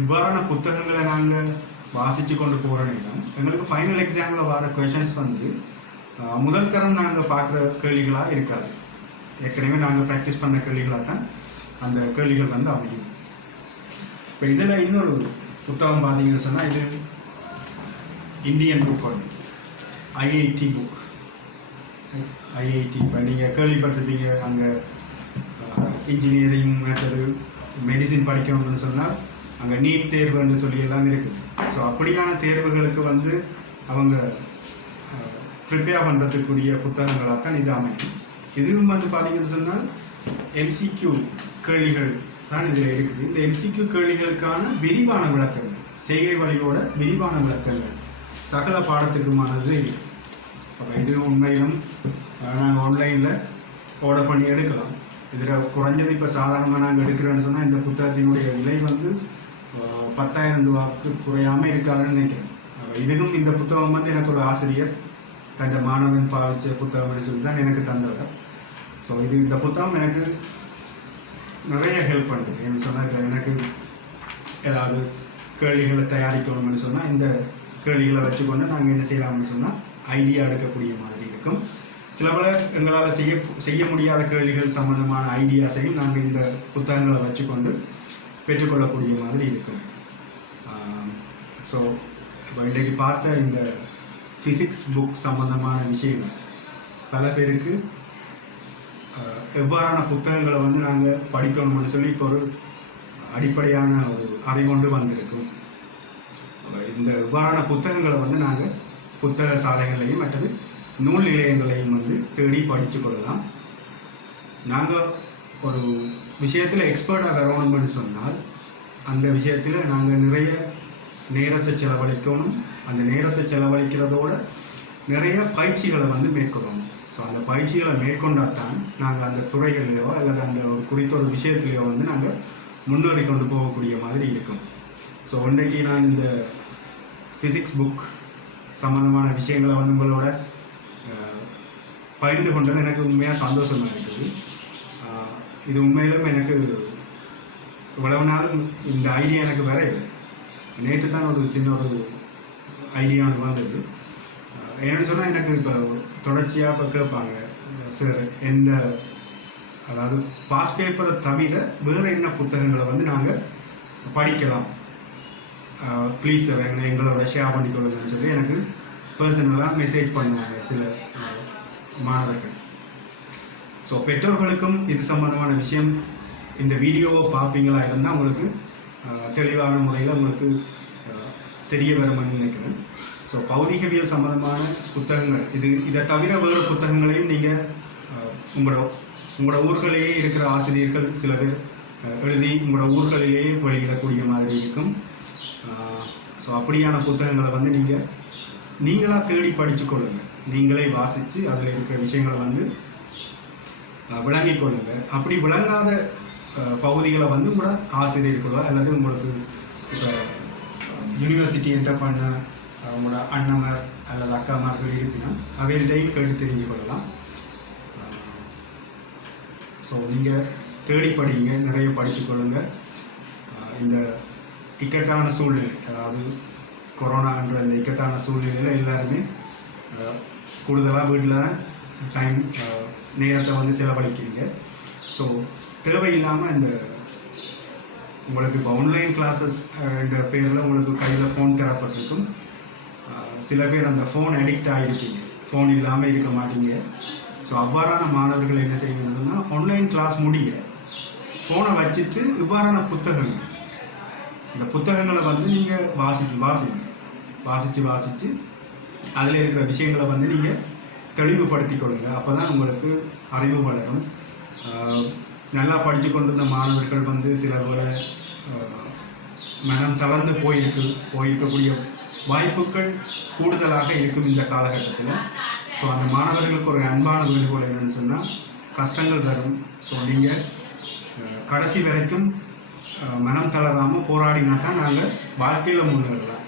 இவ்வாறான புத்தகங்களை நாங்கள் வாசித்து கொண்டு போகிற நேரம் எங்களுக்கு ஃபைனல் எக்ஸாமில் வர கொஷின்ஸ் வந்து முதல் தரம் நாங்கள் பார்க்குற கேள்விகளாக இருக்காது. ஏற்கனவே நாங்கள் ப்ராக்டிஸ் பண்ண கேள்விகளாக தான் அந்த கேள்விகள் வந்து அமையும். இப்போ இதில் இன்னொரு புத்தகம் பார்த்தீங்கன்னு சொன்னால், இது இந்தியன் புக் ஒன்று, ஐஐடி புக். ஐஐடி இப்போ நீங்கள் கேள்விப்பட்டிருப்பீங்க, அங்கே இன்ஜினியரிங் மற்றது மெடிசின் படிக்கணும்னு சொன்னால் அங்கே நீட் தேர்வுன்னு சொல்லி எல்லாம் இருக்குது. ஸோ அப்படியான தேர்வுகளுக்கு வந்து அவங்க ப்ரிப்பேர் பண்ணுறதுக்குரிய புத்தகங்களாக தான் இது அமையும். இதுவும் வந்து பார்த்தீங்கன்னு சொன்னால் எம்சிக்யூ கேள்விகள் தான் இதில் இருக்குது. இந்த எம்சிக்யூ கேள்விகளுக்கான விரிவான விளக்கங்கள், செய்கை வழியோட விரிவான விளக்கங்கள் சகல பாடத்துக்குமானது இருக்குது. அப்போ இது உண்மையிலும் நாங்கள் ஆன்லைனில் ஆர்டர் பண்ணி எடுக்கலாம். இதில் குறைஞ்சது இப்போ சாதாரணமாக நாங்கள் எடுக்கிறோன்னு சொன்னால் இந்த புத்தகத்தினுடைய விலை வந்து 10,000 ரூபாய்க்கு குறையாமல் இருக்காதுன்னு நினைக்கிறேன். இதுவும் இந்த புத்தகம் வந்து எனக்கு ஒரு ஆசிரியர் தன் மாணவன் பாவிச்ச புத்தகம் சொல்லி தான் எனக்கு தந்தவர். ஸோ இந்த புத்தகம் எனக்கு நிறைய ஹெல்ப் பண்ணுது. என்ன சொன்னால், இப்போ எனக்கு ஏதாவது கேள்விகளை தயாரிக்கணும்னு சொன்னால் இந்த கேள்விகளை வச்சுக்கொண்டு நாங்கள் என்ன செய்யலாம்னு சொன்னால் ஐடியா எடுக்கக்கூடிய மாதிரி இருக்கும். சில பல எங்களால் செய்ய முடியாத கேள்விகள் சம்பந்தமான ஐடியாஸையும் நாங்கள் இந்த புத்தகங்களை வச்சுக்கொண்டு பெற்றுக்கொள்ளக்கூடிய மாதிரி இருக்கும். ஸோ இப்போ இன்றைக்கு பார்த்த இந்த ஃபிசிக்ஸ் புக் சம்பந்தமான விஷயங்கள் பல பேருக்கு எவ்வாறான புத்தகங்களை வந்து நாங்கள் படிக்கணும்னு சொல்லி இப்போ ஒரு அடிப்படையான ஒரு அறிவொன்று வந்திருக்கும். இந்த எவ்வாறான புத்தகங்களை வந்து நாங்கள் புத்தக சாலைகளையும் மற்றது நூல் நிலையங்களையும் வந்து தேடி படித்து கொள்ளலாம். நாங்கள் ஒரு விஷயத்தில் எக்ஸ்பர்ட்டாக வரணும்னு சொன்னால் அந்த விஷயத்தில் நாங்கள் நிறைய நேரத்தை செலவழிக்கணும். அந்த நேரத்தை செலவழிக்கிறதோட நிறைய பயிற்சிகளை வந்து மேற்கொள்ளணும். ஸோ அந்த பயிற்சிகளை மேற்கொண்டால் தான் நாங்கள் அந்த துறைகளிலையோ அல்லது அந்த ஒரு குறித்த ஒரு விஷயத்துலையோ வந்து நாங்கள் முன்னேறி கொண்டு போகக்கூடிய மாதிரி இருக்கும். ஸோ இன்றைக்கு நான் இந்த ஃபிசிக்ஸ் புக் சம்மந்தமான விஷயங்களை வந்து உங்களோட பகிர்ந்து கொண்டது எனக்கு உண்மையாக சந்தோஷமாக இருக்குது. இது உண்மையிலும் எனக்கு இவ்வளவு நாளும் இந்த ஐடியா எனக்கு வேற இல்லை. நேற்று தான் ஒரு சின்ன ஒரு ஐடியா வந்தது. என்னென்னு சொன்னால் எனக்கு இப்போ தொடர்ச்சியாக இப்போ கேட்பாங்க, சார் எந்த அதாவது பாஸ் பேப்பரை தவிர வேறு என்ன புத்தகங்களை வந்து நாங்கள் படிக்கலாம், ப்ளீஸ் சார் எங்களோட ஷேர் பண்ணிக்கொள்ளுங்கன்னு சொல்லி எனக்கு பர்சனலாக மெசேஜ் பண்ணுவாங்க சில மாணவர்கள். ஸோ பெற்றோர்களுக்கும் இது சம்பந்தமான விஷயம் இந்த வீடியோவை பார்ப்பீங்களா இருந்தால் உங்களுக்கு தெளிவான முறையில் உங்களுக்கு தெரிய வரும்னு நினைக்கிறேன். ஸோ பௌதிகவியல் சம்பந்தமான புத்தகங்கள் இதை தவிர வேறு புத்தகங்களையும் நீங்கள் உங்களோட ஊர்களிலேயே இருக்கிற ஆசிரியர்கள் சில பேர் எழுதி உங்களோட ஊர்களிலேயே வெளியிடக்கூடிய மாதிரி இருக்கும். ஸோ அப்படியான புத்தகங்களை வந்து நீங்களாக தேடி படித்து கொள்ளுங்கள், நீங்களே வாசித்து அதில் இருக்கிற விஷயங்களை வந்து விளங்கிக் கொள்ளுங்கள். அப்படி விளங்காத பகுதிகளை வந்து உங்களோட ஆசிரியர்களோ அல்லது உங்களுக்கு இப்போ யூனிவர்சிட்டி என்டர் பண்ண உங்களோட அண்ணமார் அல்லது அக்காமார்கள் இருப்பினா அவையிலையும் கேட்டு தெரிஞ்சு கொள்ளலாம். ஸோ நீங்கள் தேடி படிங்க, நிறைய படித்து கொள்ளுங்கள். இந்த இக்கட்டான சூழ்நிலை, அதாவது கொரோனான்ற இந்த இக்கட்டான சூழ்நிலையில் எல்லாருமே கூடுதலாக வீட்டில் தான் நேரத்தை வந்து செலவழிக்கிறீங்க. ஸோ தேவையில்லாமல் இந்த உங்களுக்கு இப்போ ஆன்லைன் கிளாஸஸ் என்ற பேரில் உங்களுக்கு கையில் ஃபோன் தரப்பட்டிருக்கும். சில பேர் அந்த ஃபோன் அடிக்ட் ஆகிருப்பீங்க, ஃபோன் இல்லாமல் இருக்க மாட்டீங்க. ஸோ அவ்வாறான மாணவர்கள் என்ன செய்யணும்னு சொன்னால் ஆன்லைன் கிளாஸ் முடிய ஃபோனை வச்சுட்டு இவ்வாறான புத்தகங்கள், இந்த புத்தகங்களை வந்து நீங்கள் வாசித்து அதில் இருக்கிற விஷயங்களை வந்து நீங்கள் தெளிவுபடுத்தி கொள்ளுங்கள். அப்போ தான் உங்களுக்கு அறிவு வளரும். நல்லா படித்து கொண்டிருந்த மாணவர்கள் வந்து சில போல மனம் தளர்ந்து போயிருக்கக்கூடிய வாய்ப்புகள் கூடுதலாக இருக்கும் இந்த காலகட்டத்தில். ஸோ அந்த மாணவர்களுக்கு ஒரு அன்பான வேண்டுகோள் என்னென்னு சொன்னால், கஷ்டங்கள் வரும். ஸோ நீங்கள் கடைசி வரைக்கும் மனம் தளராமல் போராடினா தான் நாங்கள் வாழ்க்கையில் முன்னேறலாம்.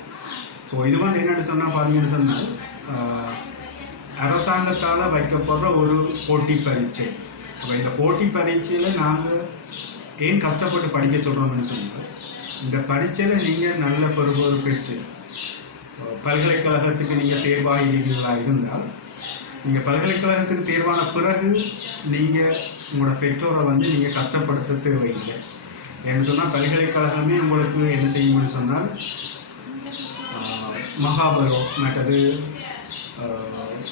ஸோ இது வந்து என்னென்னு சொன்னால் பார்த்தீங்கன்னு சொன்னால், அரசாங்கத்தால் வைக்கப்படுற ஒரு போட்டி பரீட்சை. அப்போ இந்த போட்டி பரீட்சையில் நாங்கள் ஏன் கஷ்டப்பட்டு படிக்க சொல்கிறோம்னு சொன்னால், இந்த பரீட்சையில் நீங்கள் நல்ல பெறுபவர் பெற்று பல்கலைக்கழகத்துக்கு நீங்கள் தேர்வாகிடுவீங்களா இருந்தால், நீங்கள் பல்கலைக்கழகத்துக்கு தேர்வான பிறகு நீங்கள் உங்களோட பெற்றோரை வந்து நீங்கள் கஷ்டப்படுத்த தேவையில்லை. ஏன்னு சொன்னால் பல்கலைக்கழகமே உங்களுக்கு என்ன செய்யும்னு சொன்னால், மகாபலோ மற்றது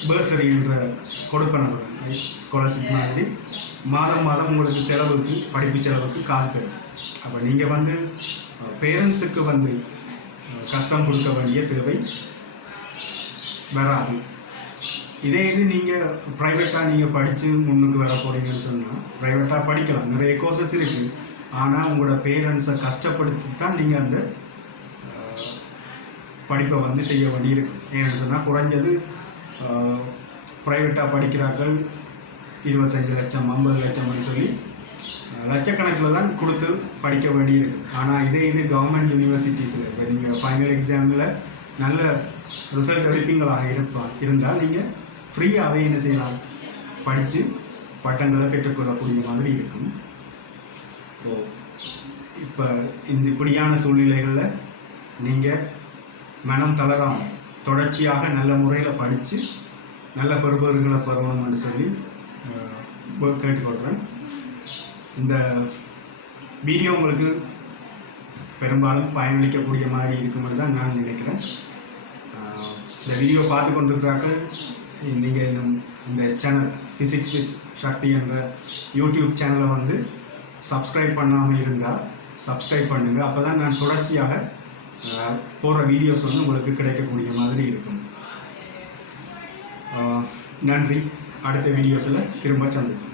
பேர்சரி என்ற கொடுப்பனவர்கள் ஸ்காலர்ஷிப் மாதிரி மாதம் உங்களுக்கு செலவுக்கு, படிப்பு செலவுக்கு காசு தரும். அப்போ நீங்கள் வந்து பேரண்ட்ஸுக்கு வந்து கஷ்டம் கொடுக்க வேண்டிய தேவை வராது. இதே இது நீங்கள் ப்ரைவேட்டாக நீங்கள் படித்து முன்னுக்கு வர போகிறீங்கன்னு சொன்னால், ப்ரைவேட்டாக படிக்கலாம், நிறைய கோர்சஸ் இருக்குது. ஆனால் உங்களோட பேரண்ட்ஸை கஷ்டப்படுத்தி தான் நீங்கள் அந்த படிப்பை வந்து செய்ய வேண்டி இருக்குது. ஏன்னு சொன்னால் குறைஞ்சது ப்ரைவேட்டாக படிக்கிறார்கள் 25 லட்சம் 50 லட்சம்னு சொல்லி லட்சக்கணக்கில் தான் கொடுத்து படிக்க வேண்டி இருக்குது. ஆனால் இது கவர்மெண்ட் யூனிவர்சிட்டிஸில் இப்போ நீங்கள் ஃபைனல் எக்ஸாமில் நல்ல ரிசல்ட் எடுப்பீங்களாக இருந்தால் நீங்கள் ஃப்ரீயாகவே என்ன செய்யலாம், படித்து பட்டங்களை பெற்றுக்கொள்ளக்கூடிய மாதிரி இருக்கும். ஸோ இப்போ இப்படியான சூழ்நிலைகளில் நீங்கள் மனம் தளராமல் தொடர்ச்சியாக நல்ல முறையில் படித்து நல்ல பெறுபவர்களை பெறணும்னு சொல்லி கேட்டுக்கொள்கிறேன். இந்த வீடியோ உங்களுக்கு பெரும்பாலும் பயனளிக்கக்கூடிய மாதிரி இருக்குமென்னு தான் நான் நினைக்கிறேன். இந்த வீடியோ பார்த்து கொண்டிருக்கிறார்கள். நீங்கள் இந்த சேனல் ஃபிசிக்ஸ் வித் சக்தி என்ற யூடியூப் சேனலை வந்து சப்ஸ்கிரைப் பண்ணாமல் இருந்தால் சப்ஸ்கிரைப் பண்ணுங்கள். அப்போ தான் நான் தொடர்ச்சியாக போடுற வீடியோஸ் வந்து உங்களுக்கு கிடைக்கக்கூடிய மாதிரி இருக்கும். நன்றி. அடுத்த வீடியோஸில் திரும்ப சந்திப்போம்.